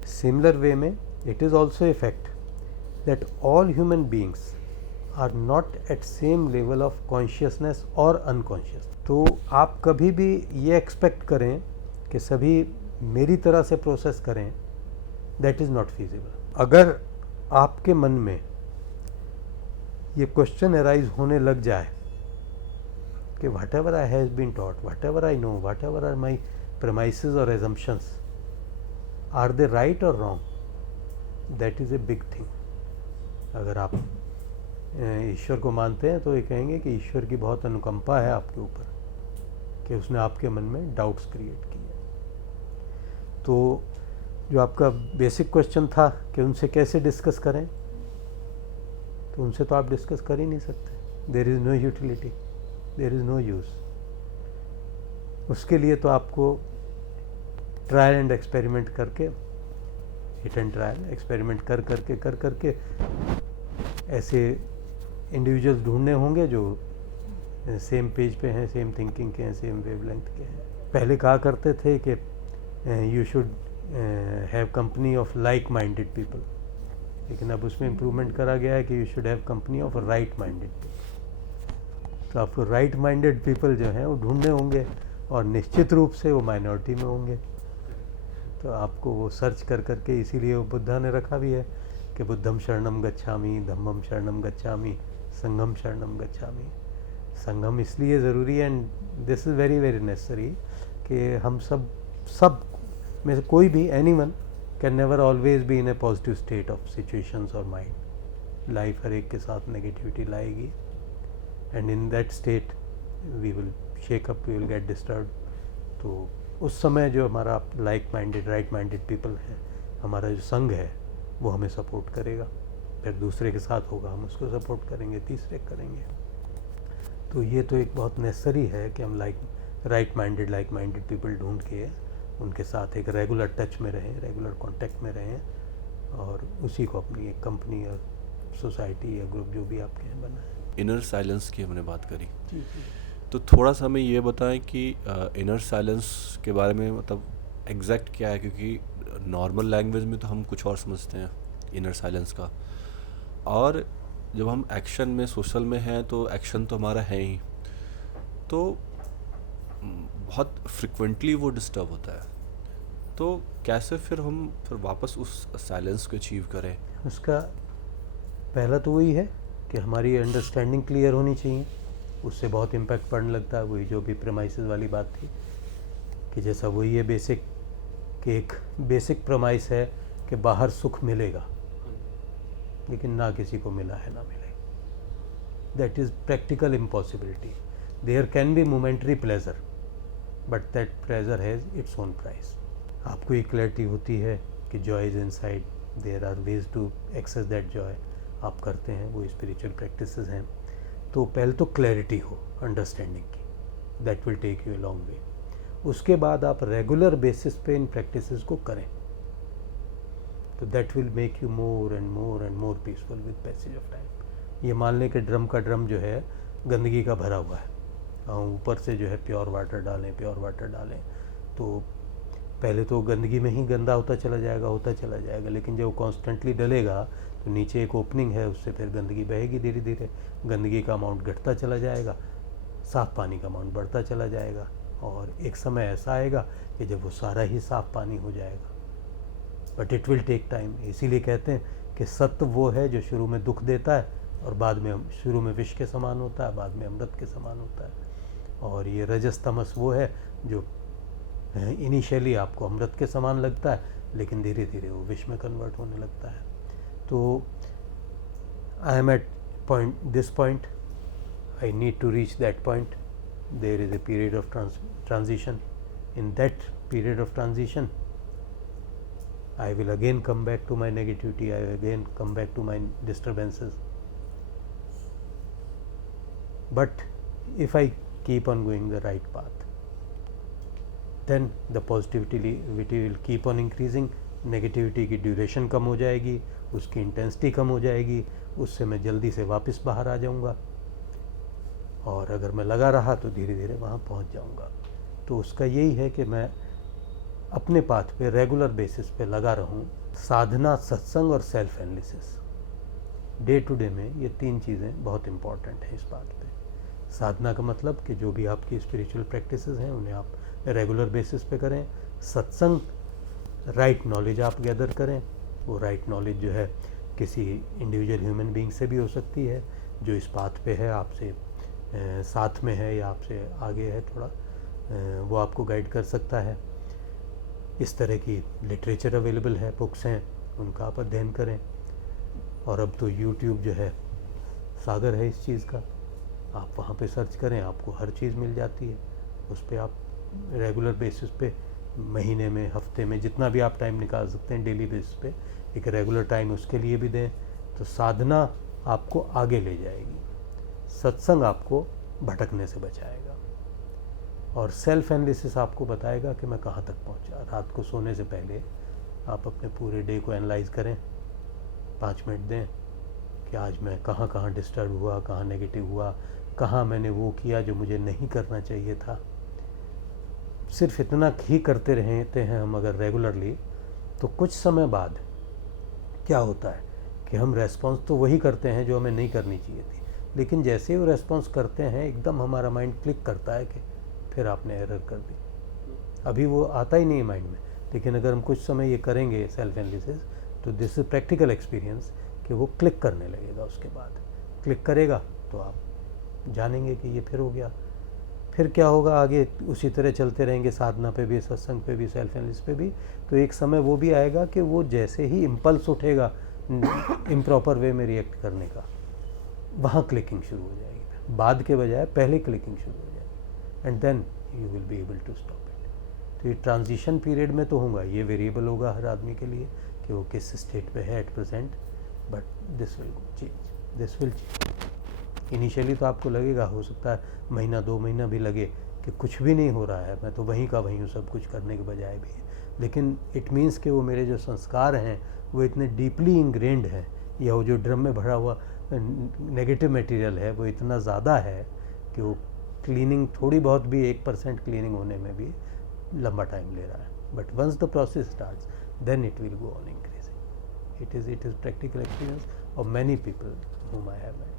सिमिलर वे में it is also a fact that all human beings are not at same level of consciousness or unconscious। तो आप कभी भी ये expect करें कि सभी मेरी तरह से प्रोसेस करें, that is not feasible। अगर आपके मन में ये क्वेश्चन अराइज होने लग जाए कि whatever I has been taught, whatever I know, whatever are my premises or assumptions, are they right or wrong, that is a big thing। अगर आप ईश्वर को मानते हैं तो ये कहेंगे कि ईश्वर की बहुत अनुकंपा है आपके ऊपर कि उसने आपके मन में डाउट्स क्रिएट किए। तो जो आपका बेसिक क्वेश्चन था कि उनसे कैसे डिस्कस करें, तो उनसे तो आप डिस्कस कर ही नहीं सकते। There is no utility, there is no use. उसके लिए तो आपको ट्रायल एंड एक्सपेरिमेंट करके, हिट एंड ट्रायल एक्सपेरिमेंट कर करके ऐसे इंडिविजुअल्स ढूंढने होंगे जो सेम पेज पे हैं, सेम थिंकिंग के हैं, सेम वेवलेंथ के हैं। पहले कहा करते थे कि you should have company of like minded people, लेकिन अब उसमें इम्प्रूवमेंट करा गया है कि you should have company of right minded people. तो आपको राइट माइंडेड पीपल जो हैं वो ढूंढने होंगे और निश्चित रूप से वो माइनॉरिटी में होंगे। तो आपको वो सर्च कर करके, इसीलिए वो बुद्धा ने रखा भी है कि बुद्धम शरणम गच्छामि, धम्मम शरणम गच्छामि, संघम शरणम गच्छामि। संघम इसलिए ज़रूरी है and this is very very necessary कि हम सब में से कोई भी anyone can never always be in a positive state of situations और माइंड. लाइफ हर एक के साथ नेगेटिविटी लाएगी, and in that state we will shake up, we will get disturb. तो उस समय जो हमारा like minded, right minded people है, हमारा जो संघ है, वो हमें सपोर्ट करेगा. फिर दूसरे के साथ होगा, हम उसको सपोर्ट करेंगे, तीसरे करेंगे. तो ये तो एक बहुत नेसेसरी है कि हम right minded, like minded people ढूंढ के उनके साथ एक रेगुलर टच में रहें, रेगुलर कांटेक्ट में रहें, और उसी को अपनी एक कंपनी या सोसाइटी या ग्रुप जो भी आपके यहाँ बना है. इनर साइलेंस की हमने बात करी, जी. तो थोड़ा सा हमें ये बताएं कि इनर साइलेंस के बारे में मतलब एग्जैक्ट क्या है, क्योंकि नॉर्मल लैंग्वेज में तो हम कुछ और समझते हैं इनर साइलेंस का, और जब हम एक्शन में, सोशल में हैं, तो एक्शन तो हमारा है ही, तो बहुत फ्रिक्वेंटली वो डिस्टर्ब होता है. तो कैसे फिर वापस उस साइलेंस को अचीव करें? उसका पहला तो वही है कि हमारी अंडरस्टैंडिंग क्लियर होनी चाहिए. उससे बहुत इम्पैक्ट पड़ने लगता है. वही जो भी प्रेमाइसेस वाली बात थी कि जैसा वही है बेसिक, कि एक बेसिक प्रेमाइस है कि बाहर सुख मिलेगा, लेकिन ना किसी को मिला है ना मिले. That is practical impossibility. There can be momentary pleasure, but that pleasure has its own price. आपको एक क्लैरिटी होती है कि joy is inside, there are ways to access that joy. आप करते हैं, वो स्पिरिचुअल प्रैक्टिसेस हैं. तो पहले तो क्लैरिटी हो अंडरस्टैंडिंग की, that will take you a long way. उसके बाद आप रेगुलर बेसिस पे इन प्रैक्टिसेस को करें, तो that will make you more and more peaceful with passage of time. ये मान लें कि ड्रम का ड्रम जो है गंदगी का भरा हुआ है, ऊपर से जो है प्योर वाटर डालें, तो पहले तो गंदगी में ही गंदा होता चला जाएगा, लेकिन जब वो कॉन्स्टेंटली डलेगा तो नीचे एक ओपनिंग है, उससे फिर गंदगी बहेगी धीरे धीरे. गंदगी का अमाउंट घटता चला जाएगा, साफ़ पानी का अमाउंट बढ़ता चला जाएगा, और एक समय ऐसा आएगा कि जब वो सारा ही साफ़ पानी हो जाएगा. But it will take time. इसीलिए कहते हैं कि सत्य वो है जो शुरू में दुख देता है और बाद में, शुरू में विष के समान होता है, बाद में अमृत के समान होता है. और ये रजस तमस वो है जो इनिशियली आपको अमृत के समान लगता है, लेकिन धीरे धीरे वो विष में कन्वर्ट होने लगता है. तो I am at this point, I need to reach that point. There is a period of transition. In that period of transition I will again come back to my negativity, I will again come back to my disturbances. But if I keep on going the right path, then the positivity will keep on increasing. Negativity की duration कम हो जाएगी, उसकी intensity कम हो जाएगी, उससे मैं जल्दी से वापस बाहर आ जाऊंगा, और अगर मैं लगा रहा तो धीरे धीरे वहाँ पहुँच जाऊंगा. तो उसका यही है कि मैं अपने पाथ पे रेगुलर बेसिस पे लगा रहूं. साधना, सत्संग और self analysis, day to day में ये 3 चीज़ें बहुत इम्पॉर्टेंट हैं इस बात पे. साधना का मतलब कि जो भी आपकी स्पिरिचुअल प्रैक्टिसेस हैं उन्हें आप रेगुलर बेसिस पे करें. सत्संग, राइट नॉलेज आप गैदर करें. वो राइट नॉलेज जो है किसी इंडिविजुअल ह्यूमन बीइंग से भी हो सकती है जो इस पाथ पे है, आपसे साथ में है या आपसे आगे है थोड़ा, वो आपको गाइड कर सकता है. इस तरह की लिटरेचर अवेलेबल है, बुक्स हैं, उनका आप अध्ययन करें. और अब तो यूट्यूब जो है सागर है इस चीज़ का, आप वहाँ पे सर्च करें, आपको हर चीज़ मिल जाती है. उस पर आप रेगुलर बेसिस पे, महीने में, हफ्ते में, जितना भी आप टाइम निकाल सकते हैं डेली बेसिस पे, एक रेगुलर टाइम उसके लिए भी दें. तो साधना आपको आगे ले जाएगी, सत्संग आपको भटकने से बचाएगा, और सेल्फ एनालिसिस आपको बताएगा कि मैं कहाँ तक पहुँचा. रात को सोने से पहले आप अपने पूरे डे को एनालाइज करें, 5 मिनट दें कि आज मैं कहाँ कहाँ डिस्टर्ब हुआ, कहाँ नेगेटिव हुआ, कहाँ मैंने वो किया जो मुझे नहीं करना चाहिए था. सिर्फ इतना ही करते रहते हैं हम अगर रेगुलरली, तो कुछ समय बाद क्या होता है कि हम रेस्पॉन्स तो वही करते हैं जो हमें नहीं करनी चाहिए थी, लेकिन जैसे ही वो रेस्पॉन्स करते हैं एकदम हमारा माइंड क्लिक करता है कि फिर आपने एरर कर दी. अभी वो आता ही नहीं है माइंड में, लेकिन अगर हम कुछ समय ये करेंगे सेल्फ एनालिसिस, तो दिस इज प्रैक्टिकल एक्सपीरियंस कि वो क्लिक करने लगेगा. उसके बाद क्लिक करेगा तो आप जानेंगे कि ये फिर हो गया. फिर क्या होगा आगे, उसी तरह चलते रहेंगे, साधना पे भी, सत्संग पे भी, सेल्फ एनालिसिस पे भी। तो एक समय वो भी आएगा कि वो जैसे ही इम्पल्स उठेगा इम्प्रॉपर वे में रिएक्ट करने का, वहाँ क्लिकिंग शुरू हो जाएगी, बाद के बजाय पहले क्लिकिंग शुरू हो जाएगी, and then you will be able to stop it. तो ये ट्रांजिशन पीरियड में तो होगा, ये वेरिएबल होगा हर आदमी के लिए कि वो किस स्टेट पे है at present, but this will change, this will change. Initially तो आपको लगेगा, हो सकता है महीना 2 महीना भी लगे कि कुछ भी नहीं हो रहा है, मैं तो वहीं का वहीं हूँ सब कुछ करने के बजाय भी, लेकिन इट मीन्स कि वो मेरे जो संस्कार हैं वो इतने डीपली इंग्रेंड हैं, या वो जो ड्रम में भरा हुआ नेगेटिव मटेरियल है वो इतना ज़्यादा है कि वो क्लीनिंग, थोड़ी बहुत भी 1% क्लीनिंग होने में भी लंबा टाइम ले रहा है। But once the process starts then it will go on increasing. It is practical experience of many people whom I have met.